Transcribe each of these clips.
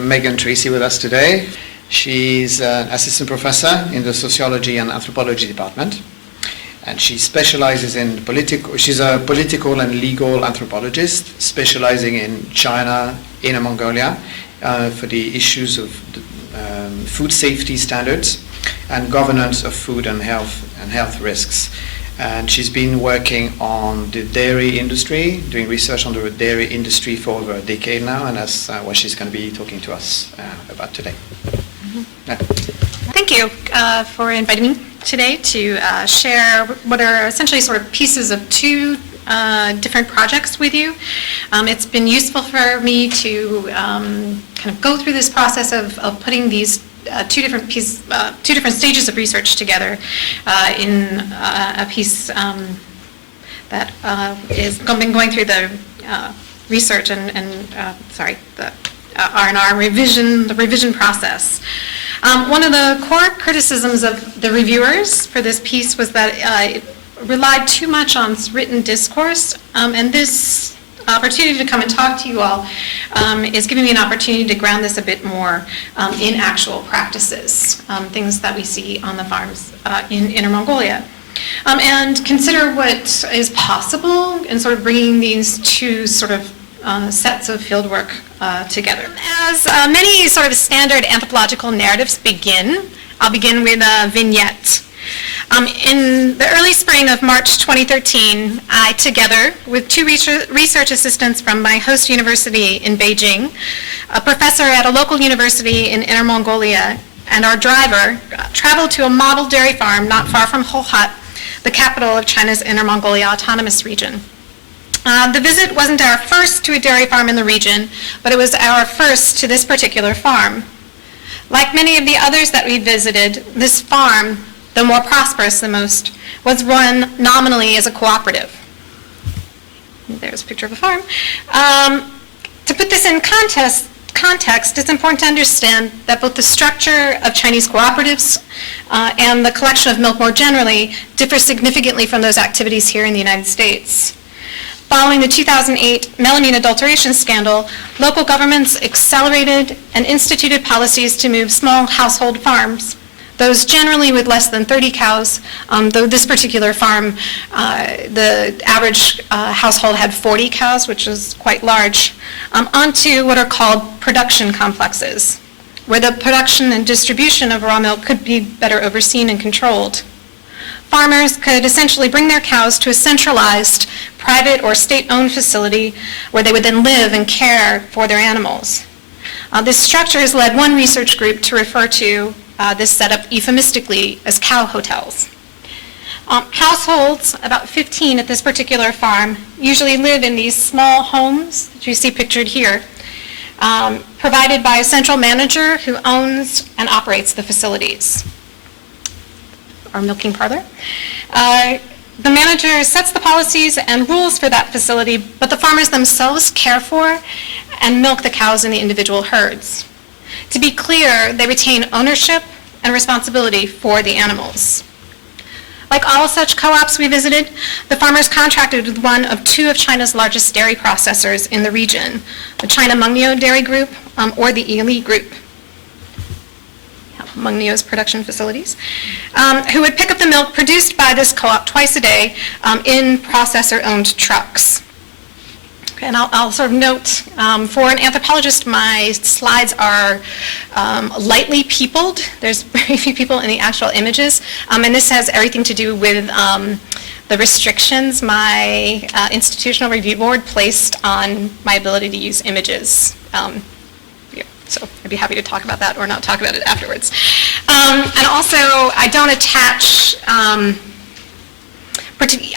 Megan Tracy with us today. She's an assistant professor in the Sociology and Anthropology department, and she specializes in she's a political and legal anthropologist specializing in China, Inner Mongolia, for the issues of food safety standards and governance of food and health risks. And she's been working on the dairy industry, doing research on the dairy industry for over a decade now, and that's what she's going to be talking to us about today. Mm-hmm. Yeah. Thank you for inviting me today to share what are essentially sort of pieces of two different projects with you. It's been useful for me to kind of go through this process of putting these two different stages of research together in a piece that is been going through the research and the R&R revision process. One of the core criticisms of the reviewers for this piece was that it relied too much on written discourse, and this opportunity to come and talk to you all is giving me an opportunity to ground this a bit more in actual practices, things that we see on the farms in Inner Mongolia, and consider what is possible in sort of bringing these two sort of sets of fieldwork together. As many sort of standard anthropological narratives begin, I'll begin with a vignette. In the early spring of March 2013, I, together with two research assistants from my host university in Beijing, a professor at a local university in Inner Mongolia, and our driver, traveled to a model dairy farm not far from Hohhot, the capital of China's Inner Mongolia Autonomous Region. The visit wasn't our first to a dairy farm in the region, but it was our first to this particular farm. Like many of the others that we visited, this farm, though more prosperous than most, was run nominally as a cooperative. There's a picture of a farm. To put this in context, it's important to understand that both the structure of Chinese cooperatives and the collection of milk more generally differ significantly from those activities here in the United States. Following the 2008 melamine adulteration scandal, local governments accelerated and instituted policies to move small household farms, those generally with less than 30 cows, though this particular farm, the average household had 40 cows, which is quite large, onto what are called production complexes, where the production and distribution of raw milk could be better overseen and controlled. Farmers could essentially bring their cows to a centralized private or state-owned facility where they would then live and care for their animals. This structure has led one research group to refer to this setup euphemistically as cow hotels. Households, about 15 at this particular farm, usually live in these small homes that you see pictured here, provided by a central manager who owns and operates the facilities. Our milking parlor. The manager sets the policies and rules for that facility, but the farmers themselves care for and milk the cows in the individual herds. To be clear, they retain ownership and responsibility for the animals. Like all such co-ops we visited, the farmers contracted with one of two of China's largest dairy processors in the region, the China Mengniu Dairy Group or the Yili Group, Mengniu's production facilities, who would pick up the milk produced by this co-op twice a day in processor-owned trucks. And I'll sort of note, for an anthropologist, my slides are lightly peopled. There's very few people in the actual images, and this has everything to do with the restrictions my institutional review board placed on my ability to use images. So I'd be happy to talk about that or not talk about it afterwards. And also, I don't attach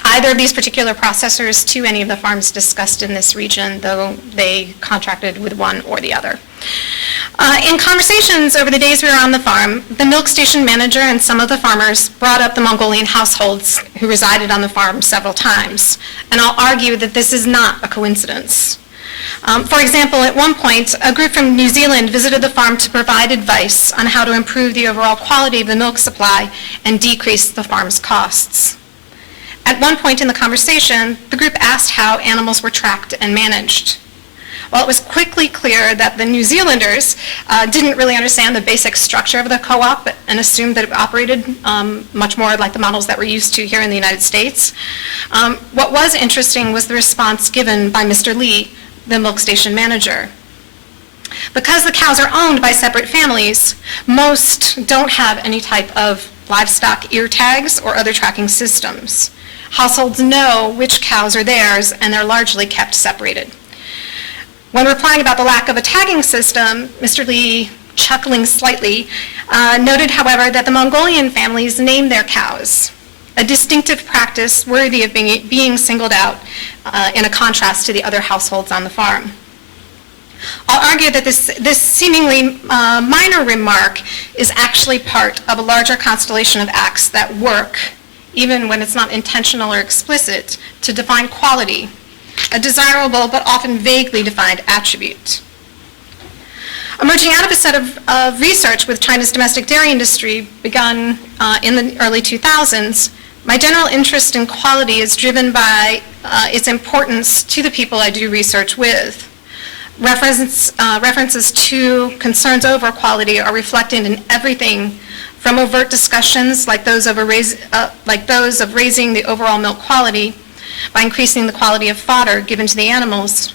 either of these particular processors to any of the farms discussed in this region, though they contracted with one or the other. In conversations over the days we were on the farm, the milk station manager and some of the farmers brought up the Mongolian households who resided on the farm several times, and I'll argue that this is not a coincidence. For example, at one point, a group from New Zealand visited the farm to provide advice on how to improve the overall quality of the milk supply and decrease the farm's costs. At one point in the conversation, the group asked how animals were tracked and managed. Well, it was quickly clear that the New Zealanders didn't really understand the basic structure of the co-op and assumed that it operated much more like the models that we're used to here in the United States. What was interesting was the response given by Mr. Lee, the milk station manager. Because the cows are owned by separate families, most don't have any type of livestock ear tags or other tracking systems. Households know which cows are theirs, and they're largely kept separated. When replying about the lack of a tagging system, Mr. Lee, chuckling slightly, noted, however, that the Mongolian families name their cows, a distinctive practice worthy of being singled out in a contrast to the other households on the farm. I'll argue that this seemingly minor remark is actually part of a larger constellation of acts that work, even when it's not intentional or explicit, to define quality, a desirable but often vaguely defined attribute. Emerging out of a set of research with China's domestic dairy industry begun in the early 2000s, my general interest in quality is driven by its importance to the people I do research with. References to concerns over quality are reflected in everything from overt discussions like those of raising the overall milk quality by increasing the quality of fodder given to the animals,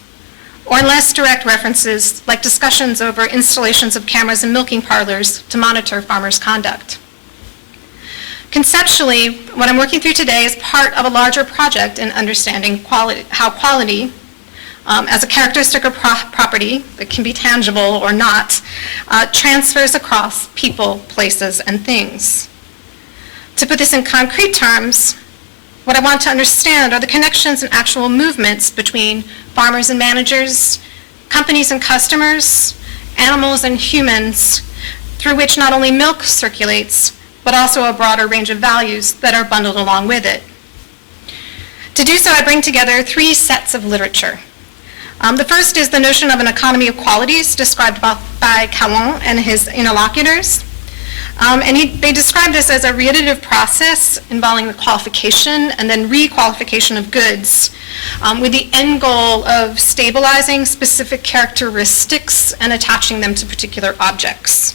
or in less direct references like discussions over installations of cameras in milking parlors to monitor farmers' conduct. Conceptually, what I'm working through today is part of a larger project in understanding how quality, as a characteristic or property that can be tangible or not, transfers across people, places, and things. To put this in concrete terms, what I want to understand are the connections and actual movements between farmers and managers, companies and customers, animals and humans, through which not only milk circulates, but also a broader range of values that are bundled along with it. To do so, I bring together three sets of literature. The first is the notion of an economy of qualities described by Callon and his interlocutors. They describe this as a reiterative process involving the qualification and then requalification of goods, with the end goal of stabilizing specific characteristics and attaching them to particular objects.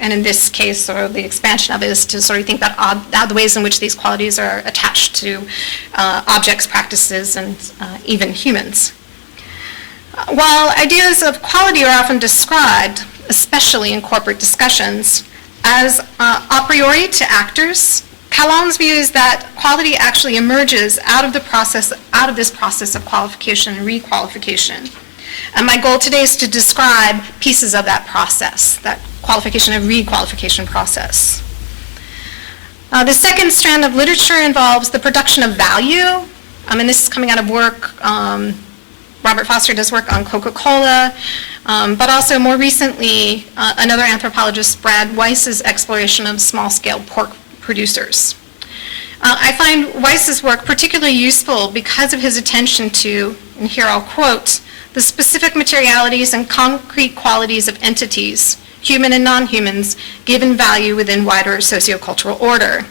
And in this case, sort of the expansion of it is to sort of think about the ways in which these qualities are attached to objects, practices, and even humans. While ideas of quality are often described, especially in corporate discussions, as a priori to actors, Callon's view is that quality actually emerges out of this process of qualification and requalification. And my goal today is to describe pieces of that process, that qualification and requalification process. The second strand of literature involves the production of value. And this is coming out of work, Robert Foster does work on Coca-Cola, but also more recently, another anthropologist, Brad Weiss's exploration of small-scale pork producers. I find Weiss's work particularly useful because of his attention to, and here I'll quote, the specific materialities and concrete qualities of entities, human and non-humans, given value within wider sociocultural order.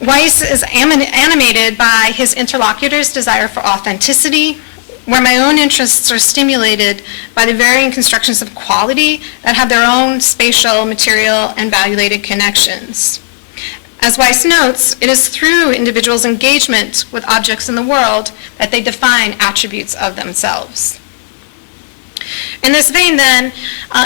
Weiss is animated by his interlocutor's desire for authenticity, where my own interests are stimulated by the varying constructions of quality that have their own spatial, material, and value-lated connections. As Weiss notes, it is through individuals' engagement with objects in the world that they define attributes of themselves. In this vein, then,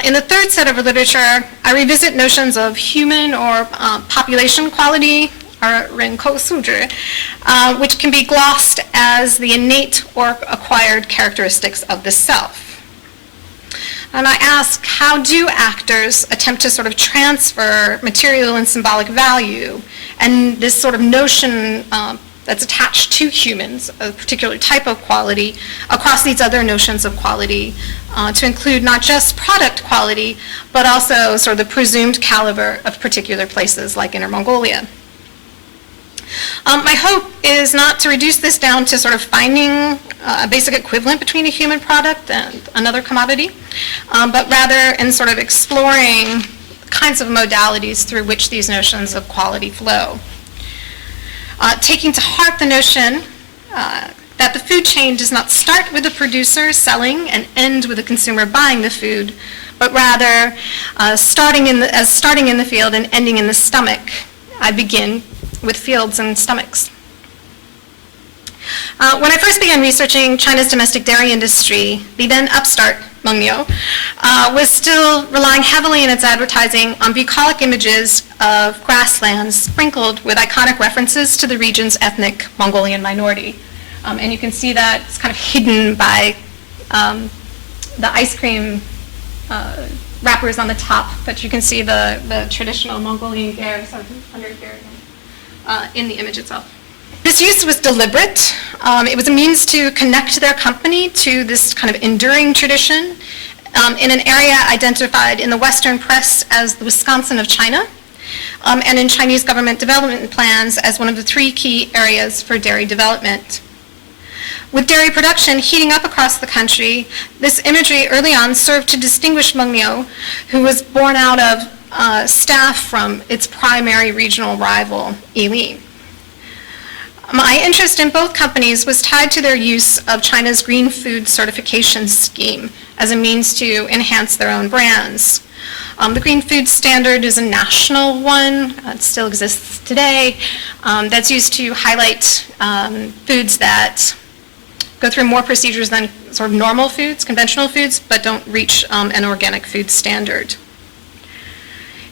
in the third set of literature, I revisit notions of human or population quality, or 人口素质, which can be glossed as the innate or acquired characteristics of the self. And I ask, how do actors attempt to sort of transfer material and symbolic value and this sort of notion that's attached to humans, a particular type of quality, across these other notions of quality, to include not just product quality, but also sort of the presumed caliber of particular places like Inner Mongolia. My hope is not to reduce this down to sort of finding a basic equivalent between a human product and another commodity, but rather in sort of exploring kinds of modalities through which these notions of quality flow. Taking to heart the notion that that the food chain does not start with the producer selling and end with the consumer buying the food, but rather starting in the field and ending in the stomach. I begin with fields and stomachs. When I first began researching China's domestic dairy industry, the then upstart Mengniu was still relying heavily in its advertising on bucolic images of grasslands sprinkled with iconic references to the region's ethnic Mongolian minority. And you can see that it's kind of hidden by the ice cream wrappers on the top, but you can see the traditional Mongolian gear sort of under here in the image itself. This use was deliberate. It was a means to connect their company to this kind of enduring tradition in an area identified in the Western press as the Wisconsin of China, and in Chinese government development plans as one of the 3 key areas for dairy development. With dairy production heating up across the country, this imagery early on served to distinguish Mengniu, who was born out of staff from its primary regional rival, Yili. My interest in both companies was tied to their use of China's green food certification scheme as a means to enhance their own brands. The Green Food Standard is a national one, it still exists today, that's used to highlight foods that go through more procedures than sort of normal foods, conventional foods, but don't reach an organic food standard.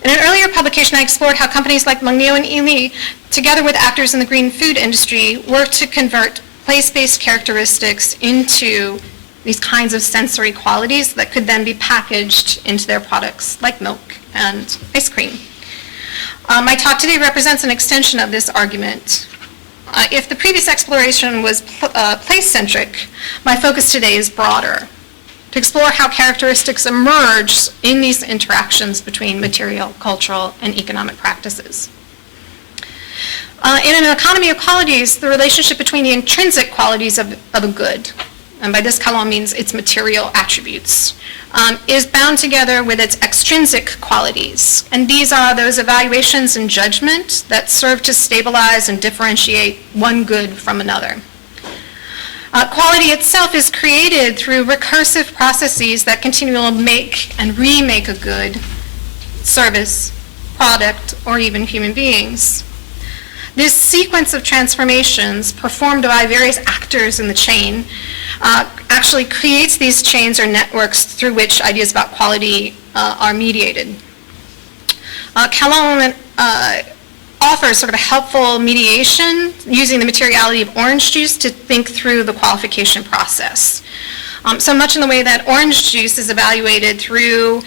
In an earlier publication, I explored how companies like Mengniu and Yili, together with actors in the green food industry, work to convert place-based characteristics into these kinds of sensory qualities that could then be packaged into their products, like milk and ice cream. My talk today represents an extension of this argument. If the previous exploration was place-centric, my focus today is broader, to explore how characteristics emerge in these interactions between material, cultural, and economic practices. In an economy of qualities, the relationship between the intrinsic qualities of a good, and by this Callon means its material attributes, is bound together with its extrinsic qualities. And these are those evaluations and judgment that serve to stabilize and differentiate one good from another. Quality itself is created through recursive processes that continually make and remake a good, service, product, or even human beings. This sequence of transformations performed by various actors in the chain actually creates these chains or networks through which ideas about quality are mediated. Callon offers sort of a helpful mediation using the materiality of orange juice to think through the qualification process. So much in the way that orange juice is evaluated through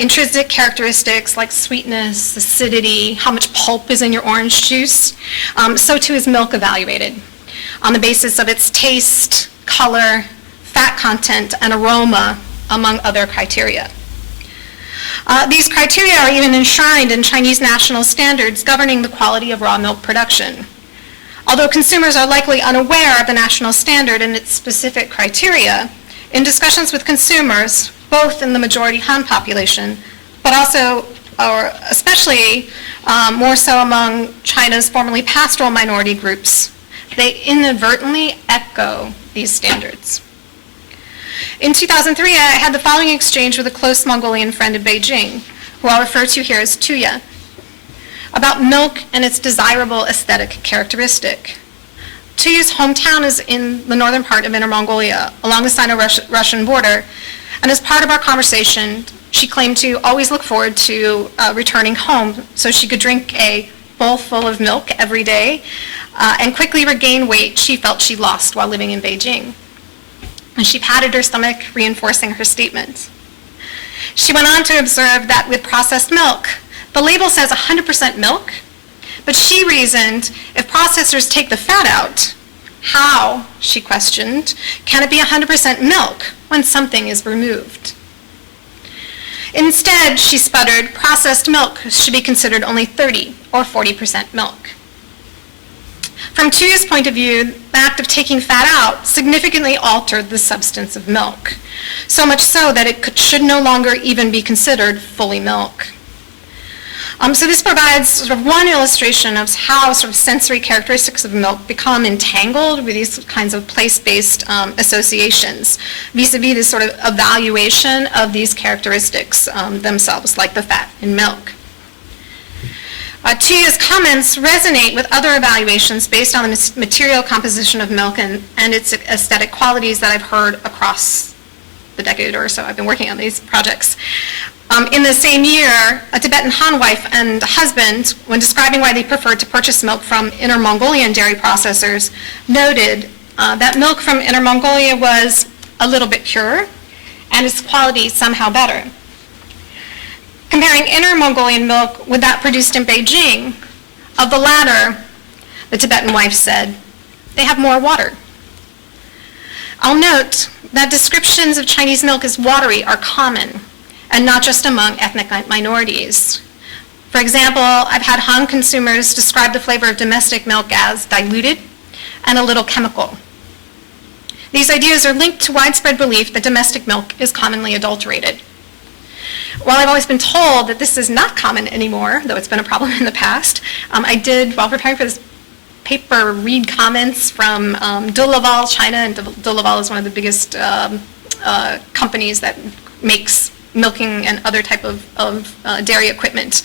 intrinsic characteristics like sweetness, acidity, how much pulp is in your orange juice, so too is milk evaluated on the basis of its taste, color, fat content, and aroma, among other criteria. These criteria are even enshrined in Chinese national standards governing the quality of raw milk production. Although consumers are likely unaware of the national standard and its specific criteria, in discussions with consumers, both in the majority Han population, but also, or especially more so among China's formerly pastoral minority groups, they inadvertently echo these standards. In 2003, I had the following exchange with a close Mongolian friend in Beijing, who I'll refer to here as Tuya, about milk and its desirable aesthetic characteristic. Tuya's hometown is in the northern part of Inner Mongolia, along the Sino-Russian border, and as part of our conversation, she claimed to always look forward to returning home so she could drink a bowl full of milk every day and quickly regain weight she felt she lost while living in Beijing. And she patted her stomach, reinforcing her statement. She went on to observe that with processed milk, the label says 100% milk, but she reasoned if processors take the fat out, how, she questioned, can it be 100% milk when something is removed? Instead, she sputtered, processed milk should be considered only 30 or 40% milk. From Tuya's point of view, the act of taking fat out significantly altered the substance of milk, so much so that it should no longer even be considered fully milk. So this provides sort of one illustration of how sort of sensory characteristics of milk become entangled with these kinds of place-based associations vis-a-vis this sort of evaluation of these characteristics themselves, like the fat in milk. Tuya's comments resonate with other evaluations based on the material composition of milk and its aesthetic qualities that I've heard across the decade or so I've been working on these projects. In the same year, a Tibetan Han wife and husband, when describing why they preferred to purchase milk from Inner Mongolian dairy processors, noted that milk from Inner Mongolia was a little bit purer and its quality somehow better. Comparing Inner Mongolian milk with that produced in Beijing, of the latter, the Tibetan wife said, they have more water. I'll note that descriptions of Chinese milk as watery are common, and not just among ethnic minorities. For example, I've had Han consumers describe the flavor of domestic milk as diluted and a little chemical. These ideas are linked to widespread belief that domestic milk is commonly adulterated. While I've always been told that this is not common anymore, though it's been a problem in the past, I did, while preparing for this paper, read comments from Doe Library, China, and Doe Library is one of the biggest companies that makes milking and other type of dairy equipment.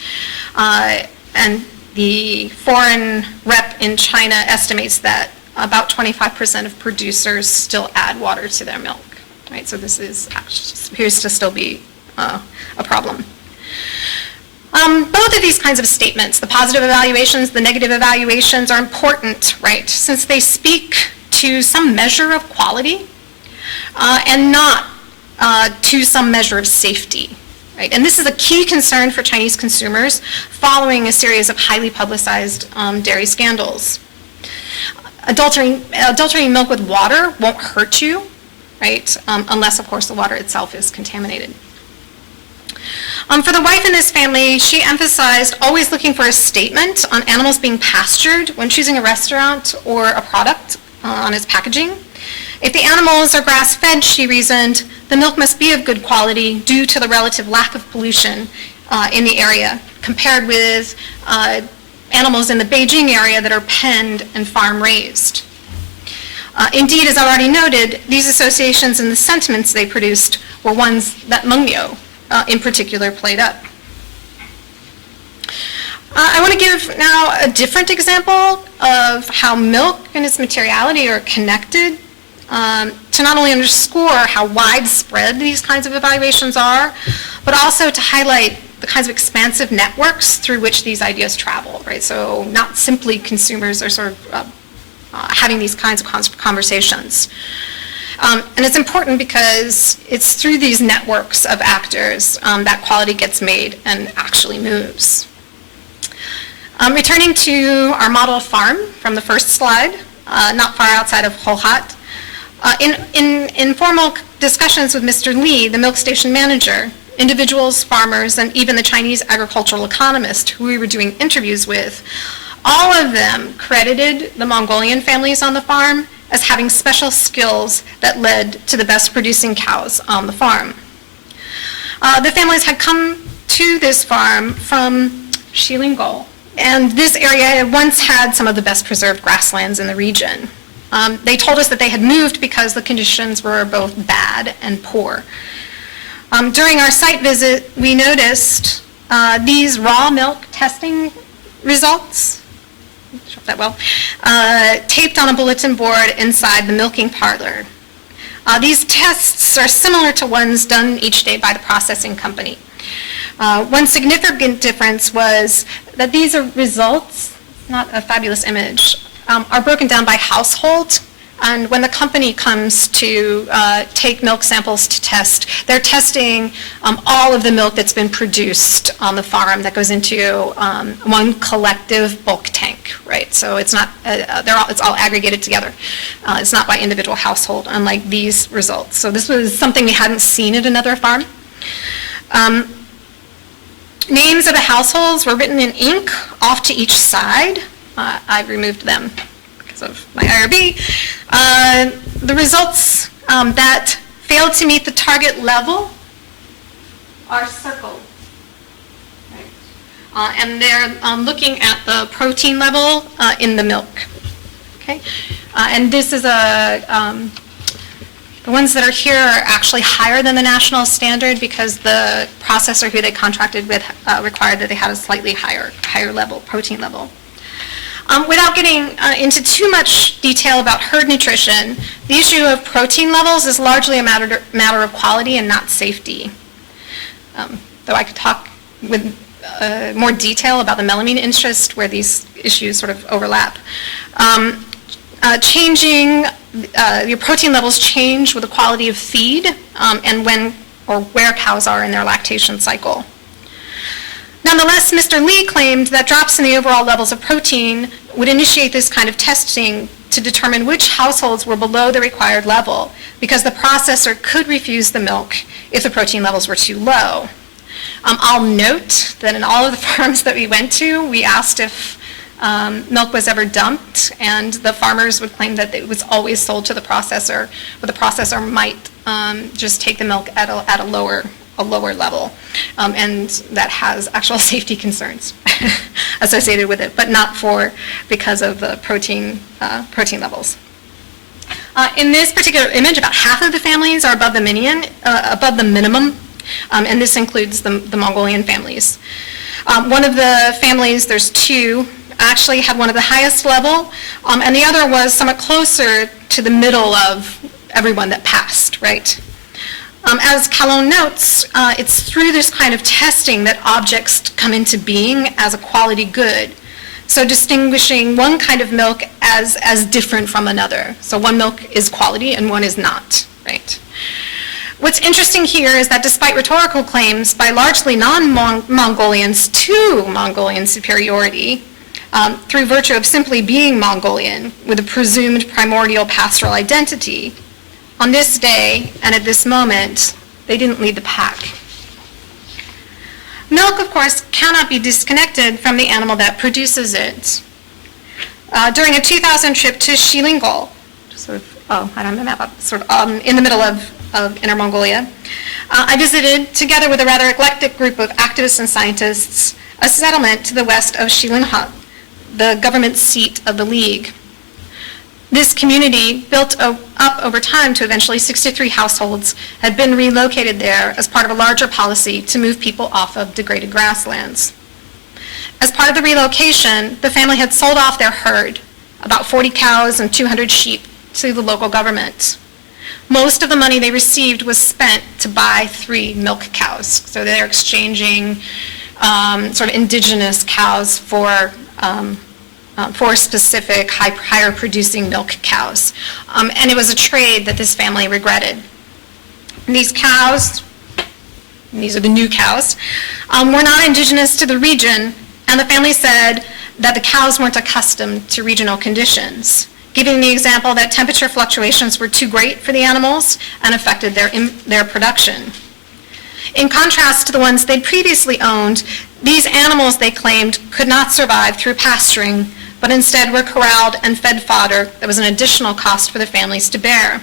And the foreign rep in China estimates that about 25% of producers still add water to their milk. Right? So this appears to still be a problem. Both of these kinds of statements, the positive evaluations, the negative evaluations, are important, right, since they speak to some measure of quality and not to some measure of safety, right? And this is a key concern for Chinese consumers following a series of highly publicized dairy scandals. Adulterating milk with water won't hurt you, right, unless, of course, the water itself is contaminated. For the wife in this family, she emphasized always looking for a statement on animals being pastured when choosing a restaurant or a product on its packaging. If the animals are grass-fed, she reasoned, the milk must be of good quality due to the relative lack of pollution in the area, compared with animals in the Beijing area that are penned and farm-raised. Indeed, as I already noted, these associations and the sentiments they produced were ones that Mengmiu in particular played up. I want to give now a different example of how milk and its materiality are connected to not only underscore how widespread these kinds of evaluations are, but also to highlight the kinds of expansive networks through which these ideas travel, right? So not simply consumers are sort of having these kinds of conversations. And it's important because it's through these networks of actors that quality gets made and actually moves. Returning to our model farm from the first slide, not far outside of Hohat, in informal discussions with Mr. Li, the milk station manager, individuals, farmers, and even the Chinese agricultural economist who we were doing interviews with, all of them credited the Mongolian families on the farm as having special skills that led to the best producing cows on the farm. The families had come to this farm from Shilingol, and this area had once had some of the best preserved grasslands in the region. They told us that they had moved because the conditions were both bad and poor. During our site visit, we noticed these raw milk testing results, that well, taped on a bulletin board inside the milking parlor. These tests are similar to ones done each day by the processing company. One significant difference was that these are results, not a fabulous image, are broken down by household. And when the company comes to take milk samples to test, they're testing all of the milk that's been produced on the farm that goes into one collective bulk tank, right? So it's not, it's all aggregated together. It's not by individual household, unlike these results. So this was something we hadn't seen at another farm. Names of the households were written in ink off to each side. I've removed them of my IRB. The results that failed to meet the target level are circled. and they're looking at the protein level in the milk. Okay, and this is the ones that are here are actually higher than the national standard because the processor who they contracted with required that they had a slightly higher level, protein level. Without getting into too much detail about herd nutrition, the issue of protein levels is largely a matter of quality and not safety. Though I could talk with more detail about the melamine interest where these issues sort of overlap. Your protein levels change with the quality of feed and when or where cows are in their lactation cycle. Nonetheless, Mr. Lee claimed that drops in the overall levels of protein would initiate this kind of testing to determine which households were below the required level because the processor could refuse the milk if the protein levels were too low. I'll note that in all of the farms that we went to, we asked if milk was ever dumped, and the farmers would claim that it was always sold to the processor, but the processor might just take the milk at a lower level, and that has actual safety concerns associated with it, but not because of the protein levels. In this particular image, about half of the families are above the minimum, and this includes the Mongolian families. One of the families, there's two, actually had one of the highest level, and the other was somewhat closer to the middle of everyone that passed, right? As Callon notes, it's through this kind of testing that objects come into being as a quality good. So distinguishing one kind of milk as different from another. So one milk is quality and one is not, right? What's interesting here is that despite rhetorical claims by largely non-Mongolians to Mongolian superiority, through virtue of simply being Mongolian with a presumed primordial pastoral identity, on this day and at this moment, they didn't lead the pack. Milk, of course, cannot be disconnected from the animal that produces it. During a 2000 trip to Shilingol, I don't know the map, in the middle of Inner Mongolia, I visited, together with a rather eclectic group of activists and scientists, a settlement to the west of Shilingol, the government seat of the League. This community, built up over time to eventually 63 households, had been relocated there as part of a larger policy to move people off of degraded grasslands. As part of the relocation, the family had sold off their herd, about 40 cows and 200 sheep, to the local government. Most of the money they received was spent to buy 3 milk cows. So they're exchanging sort of indigenous cows for specific higher producing milk cows. And it was a trade that this family regretted. And these cows, and these are the new cows, were not indigenous to the region, and the family said that the cows weren't accustomed to regional conditions, giving the example that temperature fluctuations were too great for the animals and affected their production. In contrast to the ones they'd previously owned, these animals, they claimed, could not survive through pasturing, but instead were corralled and fed fodder that was an additional cost for the families to bear.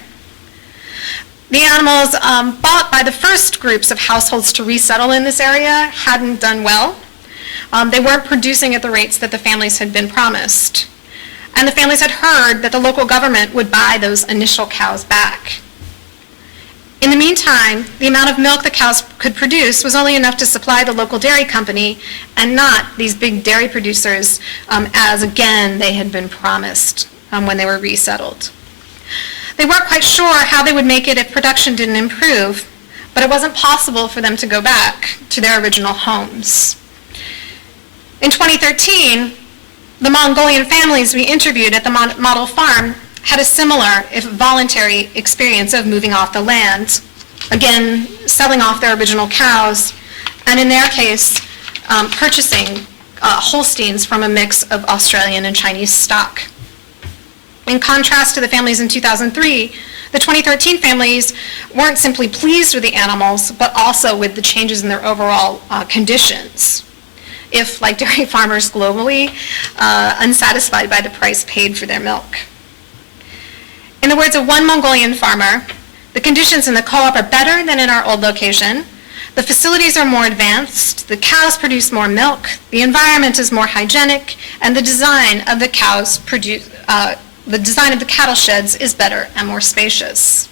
The animals bought by the first groups of households to resettle in this area hadn't done well. They weren't producing at the rates that the families had been promised. And the families had heard that the local government would buy those initial cows back. In the meantime, the amount of milk the cows could produce was only enough to supply the local dairy company and not these big dairy producers, as again they had been promised when they were resettled. They weren't quite sure how they would make it if production didn't improve, but it wasn't possible for them to go back to their original homes. In 2013, the Mongolian families we interviewed at the model farm had a similar, if voluntary, experience of moving off the land, again, selling off their original cows, and in their case, purchasing Holsteins from a mix of Australian and Chinese stock. In contrast to the families in 2003, the 2013 families weren't simply pleased with the animals, but also with the changes in their overall conditions. If, like dairy farmers globally, unsatisfied by the price paid for their milk. In the words of one Mongolian farmer, the conditions in the co-op are better than in our old location, The facilities are more advanced, the cows produce more milk, the environment is more hygienic, and the design of the cattle sheds is better and more spacious.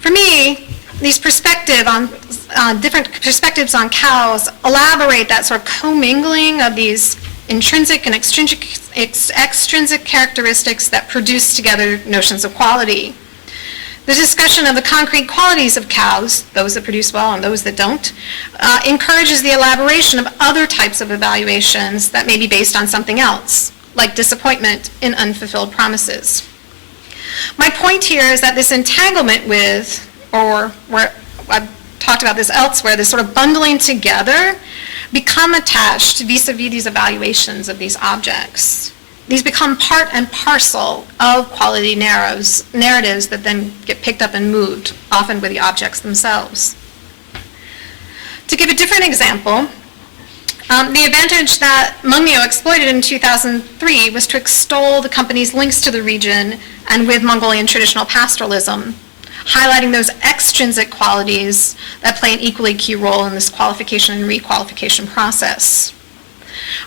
For me, these different perspectives on cows elaborate that sort of commingling of these intrinsic and extrinsic characteristics that produce together notions of quality. The discussion of the concrete qualities of cows, those that produce well and those that don't, encourages the elaboration of other types of evaluations that may be based on something else, like disappointment in unfulfilled promises. My point here is that this entanglement with, or where I've talked about this elsewhere, this sort of bundling together, become attached vis-a-vis these evaluations of these objects. These become part and parcel of quality narratives that then get picked up and moved, often with the objects themselves. To give a different example, the advantage that Mungnyo exploited in 2003 was to extol the company's links to the region and with Mongolian traditional pastoralism, highlighting those extrinsic qualities that play an equally key role in this qualification and requalification process.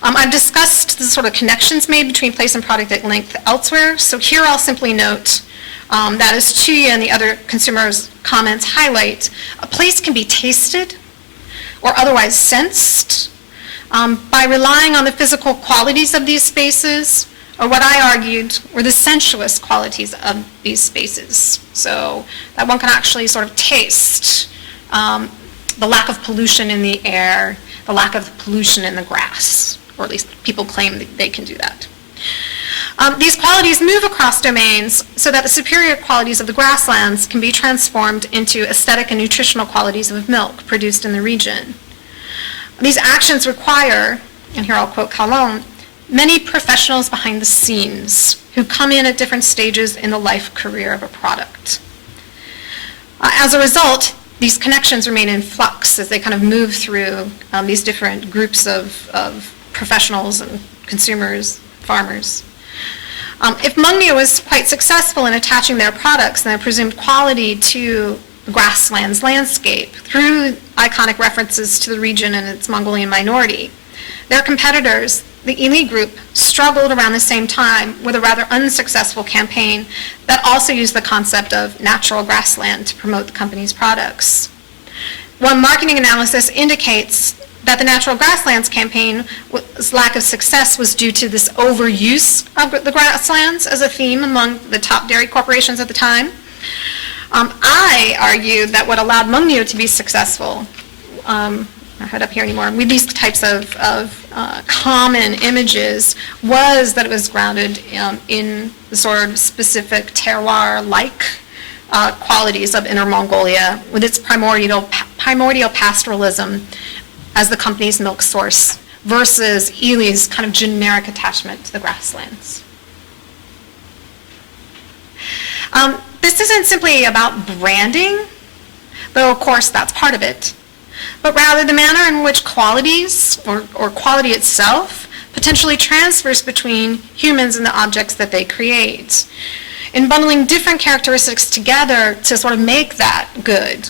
I've discussed the sort of connections made between place and product at length elsewhere, so here I'll simply note that as Chuya and the other consumers' comments highlight, a place can be tasted or otherwise sensed by relying on the physical qualities of these spaces, or what I argued were the sensuous qualities of these spaces. So that one can actually sort of taste the lack of pollution in the air, the lack of pollution in the grass, or at least people claim that they can do that. These qualities move across domains so that the superior qualities of the grasslands can be transformed into aesthetic and nutritional qualities of milk produced in the region. These actions require, and here I'll quote Callon, many professionals behind the scenes who come in at different stages in the life career of a product. As a result, these connections remain in flux as they kind of move through these different groups of professionals and consumers, farmers. If Mungnyo was quite successful in attaching their products and their presumed quality to the grasslands landscape through iconic references to the region and its Mongolian minority, their competitors, the Ili group, struggled around the same time with a rather unsuccessful campaign that also used the concept of natural grassland to promote the company's products. One marketing analysis indicates that the natural grasslands campaign's lack of success was due to this overuse of the grasslands as a theme among the top dairy corporations at the time. I argue that what allowed Mungnyo to be successful, I'm not up here anymore, with these types of common images was that it was grounded in the sort of specific terroir-like qualities of Inner Mongolia with its primordial pastoralism as the company's milk source versus Ili's kind of generic attachment to the grasslands. This isn't simply about branding, though of course that's part of it, but rather the manner in which qualities, or quality itself, potentially transfers between humans and the objects that they create, in bundling different characteristics together to sort of make that good.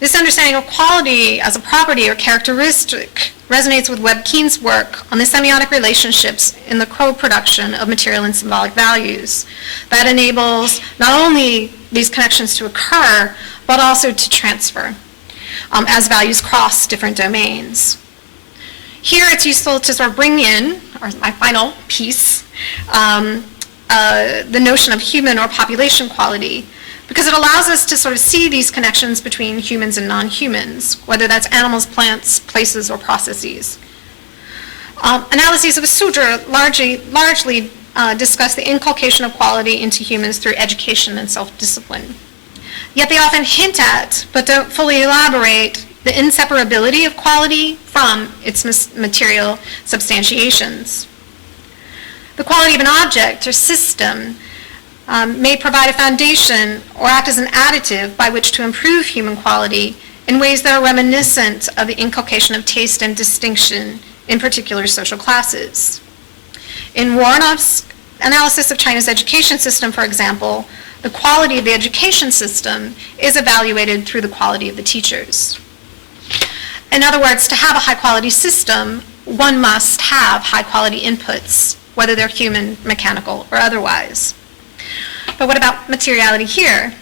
This understanding of quality as a property or characteristic resonates with Webb Keen's work on the semiotic relationships in the co-production of material and symbolic values that enables not only these connections to occur, but also to transfer as values cross different domains. Here it's useful to sort of bring in, or my final piece, the notion of human or population quality, because it allows us to sort of see these connections between humans and non-humans, whether that's animals, plants, places, or processes. Analyses of Sudra largely discuss the inculcation of quality into humans through education and self-discipline. Yet they often hint at, but don't fully elaborate, the inseparability of quality from its material substantiations. The quality of an object or system may provide a foundation or act as an additive by which to improve human quality in ways that are reminiscent of the inculcation of taste and distinction in particular social classes. In Woronov's analysis of China's education system, for example, the quality of the education system is evaluated through the quality of the teachers. In other words, to have a high-quality system, one must have high-quality inputs, whether they're human, mechanical, or otherwise. But what about materiality here?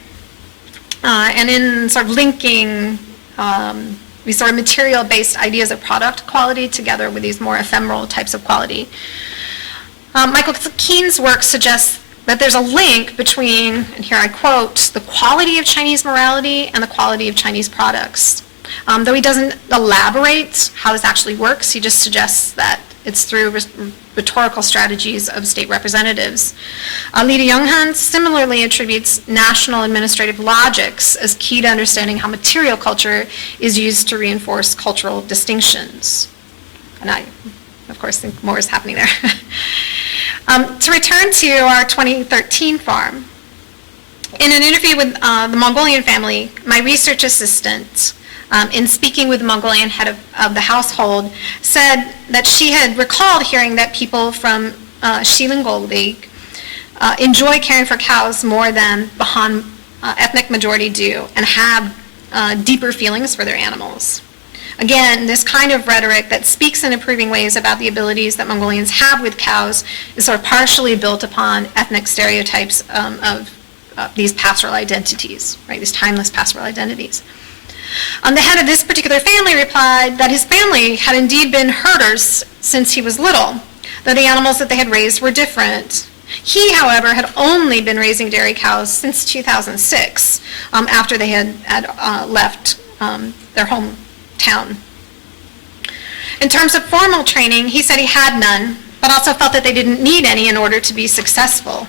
And in sort of linking these sort of material-based ideas of product quality together with these more ephemeral types of quality. Michael Keene's work suggests that there's a link between, and here I quote, the quality of Chinese morality and the quality of Chinese products. Though he doesn't elaborate how this actually works, he just suggests that it's through rhetorical strategies of state representatives. Li Younghan similarly attributes national administrative logics as key to understanding how material culture is used to reinforce cultural distinctions. And I, of course, think more is happening there. To return to our 2013 farm, in an interview with the Mongolian family, my research assistant, in speaking with the Mongolian head of the household, said that she had recalled hearing that people from Shilingol enjoy caring for cows more than the Han ethnic majority do and have deeper feelings for their animals. Again, this kind of rhetoric that speaks in approving ways about the abilities that Mongolians have with cows is sort of partially built upon ethnic stereotypes of these pastoral identities, right? These timeless pastoral identities. The head of this particular family replied that his family had indeed been herders since he was little, though the animals that they had raised were different. He, however, had only been raising dairy cows since 2006, after they had left their hometown. In terms of formal training, he said he had none, but also felt that they didn't need any in order to be successful.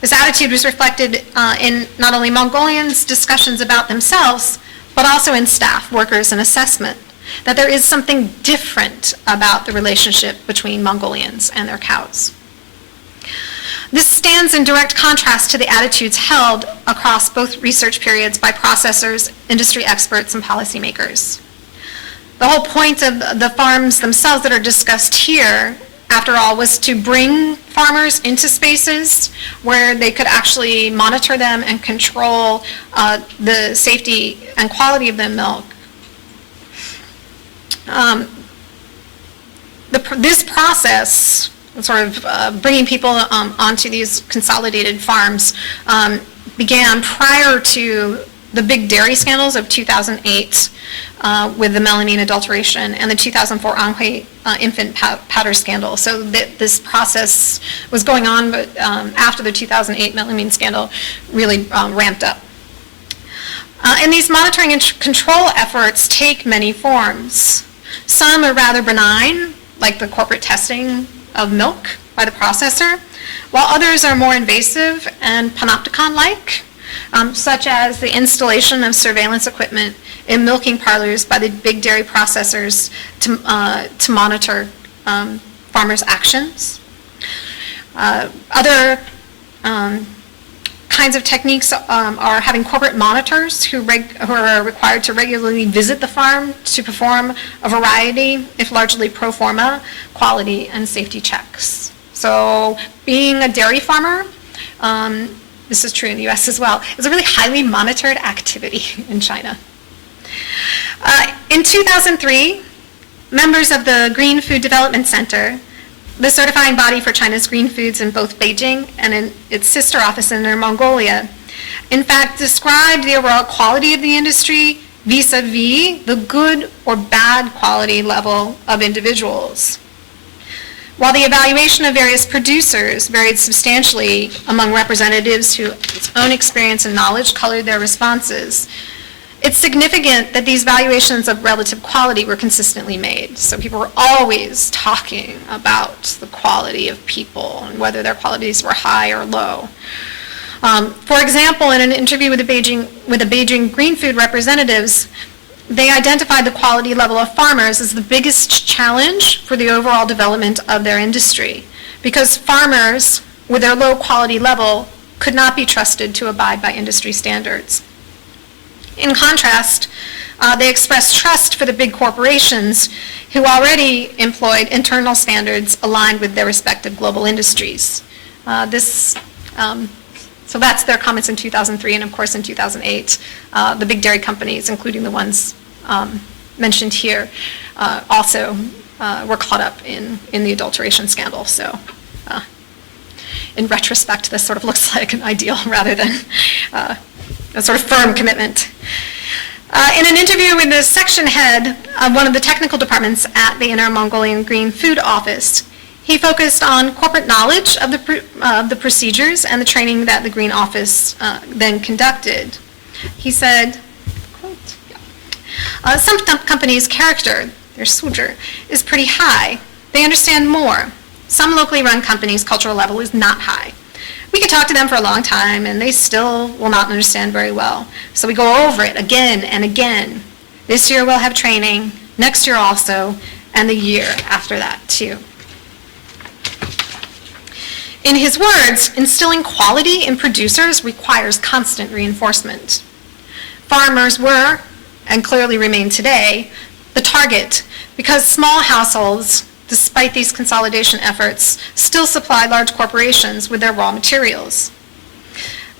This attitude was reflected in not only Mongolians' discussions about themselves, but also in staff, workers, and assessment, that there is something different about the relationship between Mongolians and their cows. This stands in direct contrast to the attitudes held across both research periods by processors, industry experts, and policymakers. The whole point of the farms themselves that are discussed here, after all, was to bring farmers into spaces where they could actually monitor them and control the safety and quality of the milk. This process, sort of bringing people onto these consolidated farms, began prior to the big dairy scandals of 2008 with the melamine adulteration and the 2004 Anhui infant powder scandal. So this process was going on, but after the 2008 melamine scandal really ramped up. And these monitoring and control efforts take many forms. Some are rather benign, like the corporate testing of milk by the processor, while others are more invasive and panopticon-like, such as the installation of surveillance equipment in milking parlors by the big dairy processors to monitor farmers' actions. Other kinds of techniques are having corporate monitors who are required to regularly visit the farm to perform a variety, if largely pro forma, quality and safety checks. So being a dairy farmer, this is true in the US as well, is a really highly monitored activity in China. In 2003, members of the Green Food Development Center, the certifying body for China's green foods in both Beijing and in its sister office in Inner Mongolia, in fact described the overall quality of the industry vis-a-vis the good or bad quality level of individuals. While the evaluation of various producers varied substantially among representatives whose own experience and knowledge colored their responses, it's significant that these valuations of relative quality were consistently made. So people were always talking about the quality of people and whether their qualities were high or low. For example, in an interview with the Beijing green food representatives, they identified the quality level of farmers as the biggest challenge for the overall development of their industry, because farmers, with their low quality level, could not be trusted to abide by industry standards. In contrast, they expressed trust for the big corporations who already employed internal standards aligned with their respective global industries. This So that's their comments in 2003, and of course in 2008, the big dairy companies, including the ones mentioned here, also were caught up in the adulteration scandal. So in retrospect, this sort of looks like an ideal rather than a sort of firm commitment. In an interview with the section head of one of the technical departments at the Inner Mongolian Green Food Office, he focused on corporate knowledge of the procedures and the training that the Green Office then conducted. He said, quote, some companies' character, their suzhur, is pretty high. They understand more. Some locally run companies' cultural level is not high. We could talk to them for a long time, and they still will not understand very well. So we go over it again and again. This year we'll have training, next year also, and the year after that too. In his words, instilling quality in producers requires constant reinforcement. Farmers were, and clearly remain today, the target because small households, despite these consolidation efforts, still supply large corporations with their raw materials.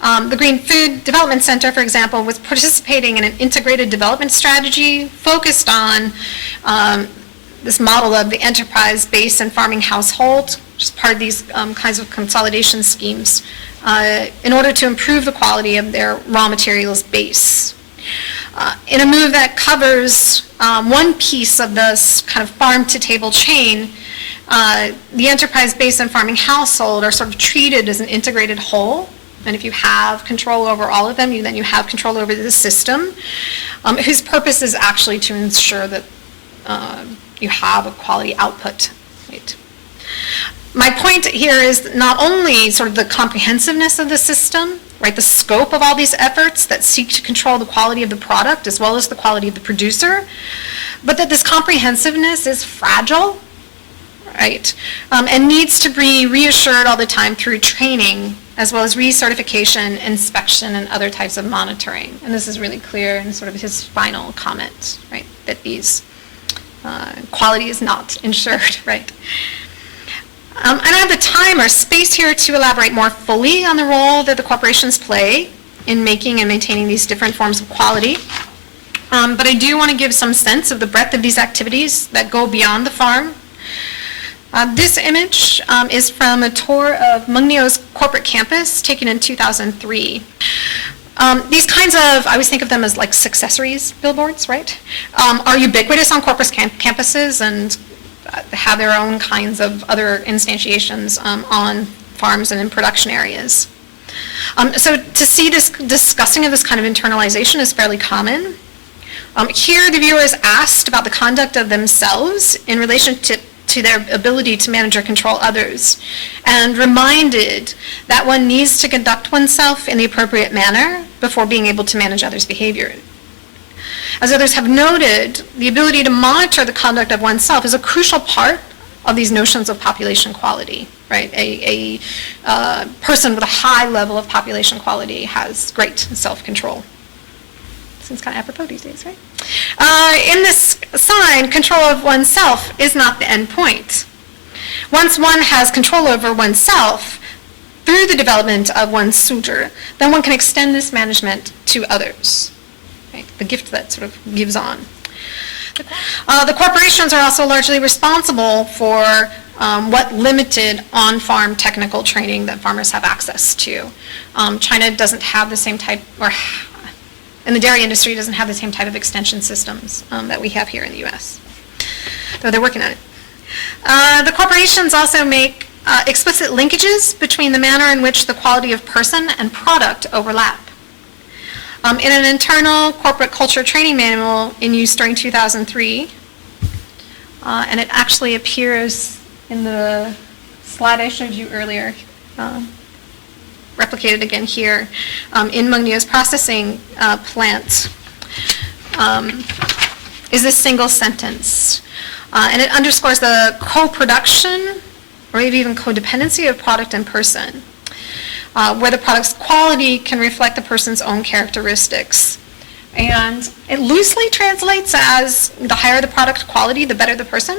The Green Food Development Center, for example, was participating in an integrated development strategy focused on this model of the enterprise base and farming household, which is part of these kinds of consolidation schemes, in order to improve the quality of their raw materials base. In a move that covers one piece of this kind of farm-to-table chain, the enterprise base and farming household are sort of treated as an integrated whole. And if you have control over all of them, then you have control over the system, whose purpose is actually to ensure that you have a quality output. Right? My point here is not only sort of the comprehensiveness of the system, right, the scope of all these efforts that seek to control the quality of the product as well as the quality of the producer, but that this comprehensiveness is fragile, right, and needs to be reassured all the time through training as well as recertification, inspection, and other types of monitoring. And this is really clear in sort of his final comment, right, that these quality is not ensured, right. I don't have the time or space here to elaborate more fully on the role that the corporations play in making and maintaining these different forms of quality. But I do want to give some sense of the breadth of these activities that go beyond the farm. This image is from a tour of Mungneo's corporate campus taken in 2003. These kinds of, I always think of them as like successories billboards, right? Are ubiquitous on corporate campuses and have their own kinds of other instantiations on farms and in production areas. So to see this discussing of this kind of internalization is fairly common. Here the viewer is asked about the conduct of themselves in relation to their ability to manage or control others, and reminded that one needs to conduct oneself in the appropriate manner before being able to manage others' behavior. As others have noted, the ability to monitor the conduct of oneself is a crucial part of these notions of population quality, right? A person with a high level of population quality has great self-control. Seems kind of apropos these days, right? In this sign, control of oneself is not the end point. Once one has control over oneself through the development of one's suzhur, then one can extend this management to others. Right, the gift that sort of gives on. The corporations are also largely responsible for what limited on-farm technical training that farmers have access to. China doesn't have the same type, or in the dairy industry doesn't have the same type of extension systems that we have here in the US, though they're working on it. The corporations also make explicit linkages between the manner in which the quality of person and product overlap. In an internal corporate culture training manual in use during 2003, and it actually appears in the slide I showed you earlier, replicated again here, in Mungneo's processing plant, is this single sentence. And it underscores the co-production, or maybe even codependency of product and person, where the product's quality can reflect the person's own characteristics. And it loosely translates as the higher the product quality, the better the person.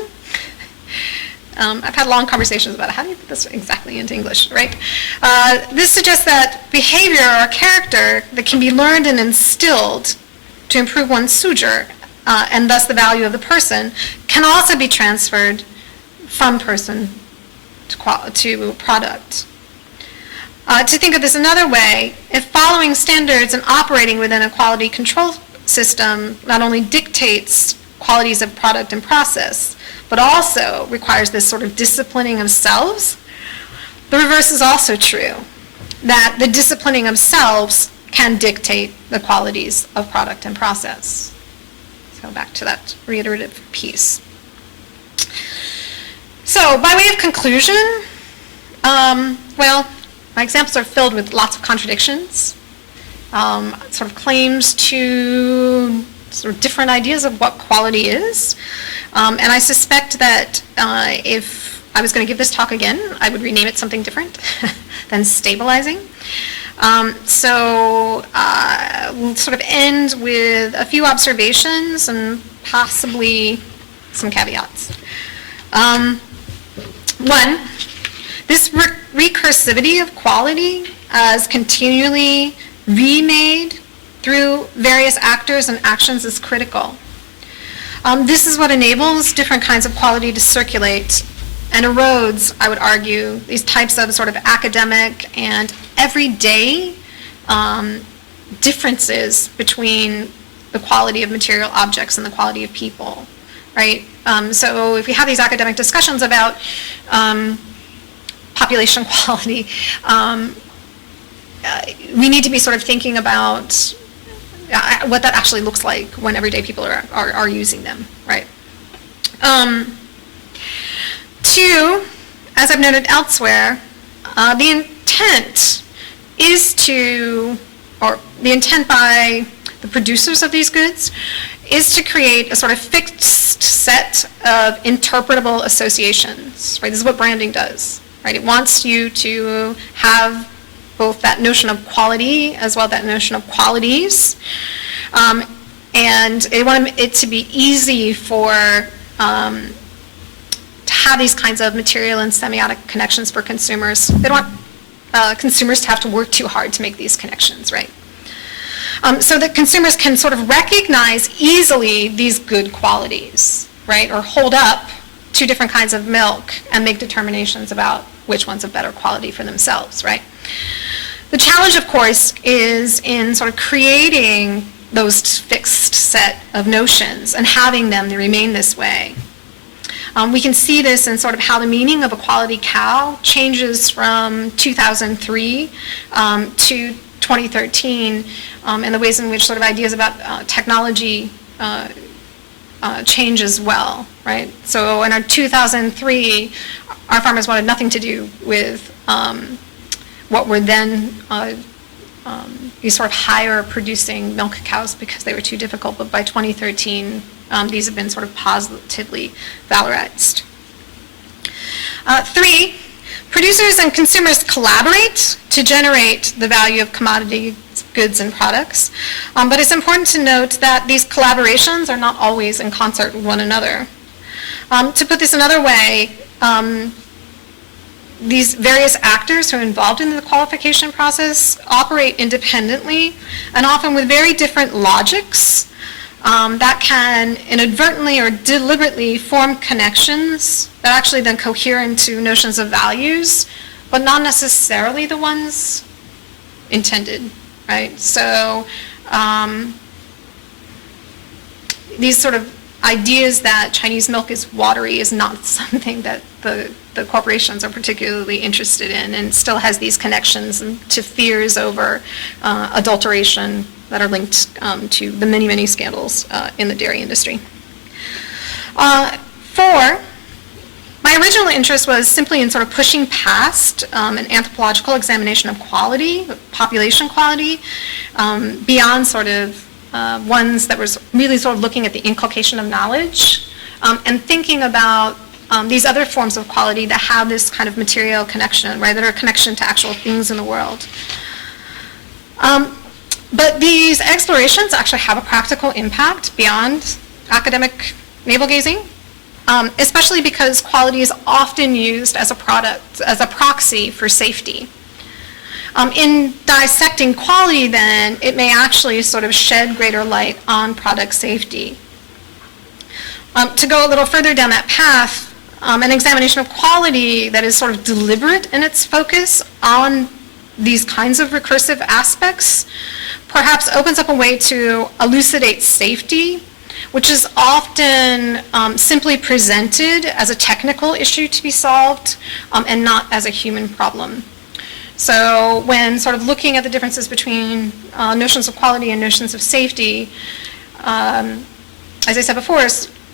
I've had long conversations about how do you put this exactly into English, right? This suggests that behavior or character that can be learned and instilled to improve one's suzhou, and thus the value of the person, can also be transferred from person to product. To think of this another way, if following standards and operating within a quality control system not only dictates qualities of product and process, but also requires this sort of disciplining of selves, the reverse is also true, that the disciplining of selves can dictate the qualities of product and process. So back to that reiterative piece. So by way of conclusion, well, my examples are filled with lots of contradictions, sort of claims to sort of different ideas of what quality is. And I suspect that if I was going to give this talk again, I would rename it something different than stabilizing. So we'll sort of end with a few observations and possibly some caveats. One, this recursivity of quality as continually remade through various actors and actions is critical. This is what enables different kinds of quality to circulate and erodes, I would argue, these types of sort of academic and everyday differences between the quality of material objects and the quality of people, right? So if we have these academic discussions about population quality, we need to be sort of thinking about what that actually looks like when everyday people are using them, right? Two, as I've noted elsewhere, the intent is to, or the intent by the producers of these goods is to create a sort of fixed set of interpretable associations, right? This is what branding does, right? It wants you to have both that notion of quality as well as that notion of qualities. And they want it to be easy for to have these kinds of material and semiotic connections for consumers. They don't want consumers to have to work too hard to make these connections, right? So that consumers can sort of recognize easily these good qualities, right? Or hold up two different kinds of milk and make determinations about which one's of better quality for themselves, right? The challenge, of course, is in sort of creating those fixed set of notions and having them remain this way. We can see this in sort of how the meaning of a quality cow changes from 2003 to 2013, and the ways in which sort of ideas about technology change as well, right? So in our 2003, our farmers wanted nothing to do with what were then these sort of higher producing milk cows because they were too difficult, but by 2013, these have been sort of positively valorized. Three, producers and consumers collaborate to generate the value of commodity goods and products, but it's important to note that these collaborations are not always in concert with one another. To put this another way, these various actors who are involved in the qualification process operate independently and often with very different logics that can inadvertently or deliberately form connections that actually then cohere into notions of values, but not necessarily the ones intended, right? So these sort of ideas that Chinese milk is watery is not something that the corporations are particularly interested in, and still has these connections to fears over adulteration that are linked to the many, many scandals in the dairy industry. Four, my original interest was simply in sort of pushing past an anthropological examination of quality, population quality, beyond sort of ones that was really sort of looking at the inculcation of knowledge and thinking about these other forms of quality that have this kind of material connection, right, that are a connection to actual things in the world. But these explorations actually have a practical impact beyond academic navel-gazing. especially because quality is often used as a proxy for safety. In dissecting quality, then, it may actually sort of shed greater light on product safety. To go a little further down that path, an examination of quality that is sort of deliberate in its focus on these kinds of recursive aspects perhaps opens up a way to elucidate safety, which is often simply presented as a technical issue to be solved and not as a human problem. So when sort of looking at the differences between notions of quality and notions of safety, as I said before,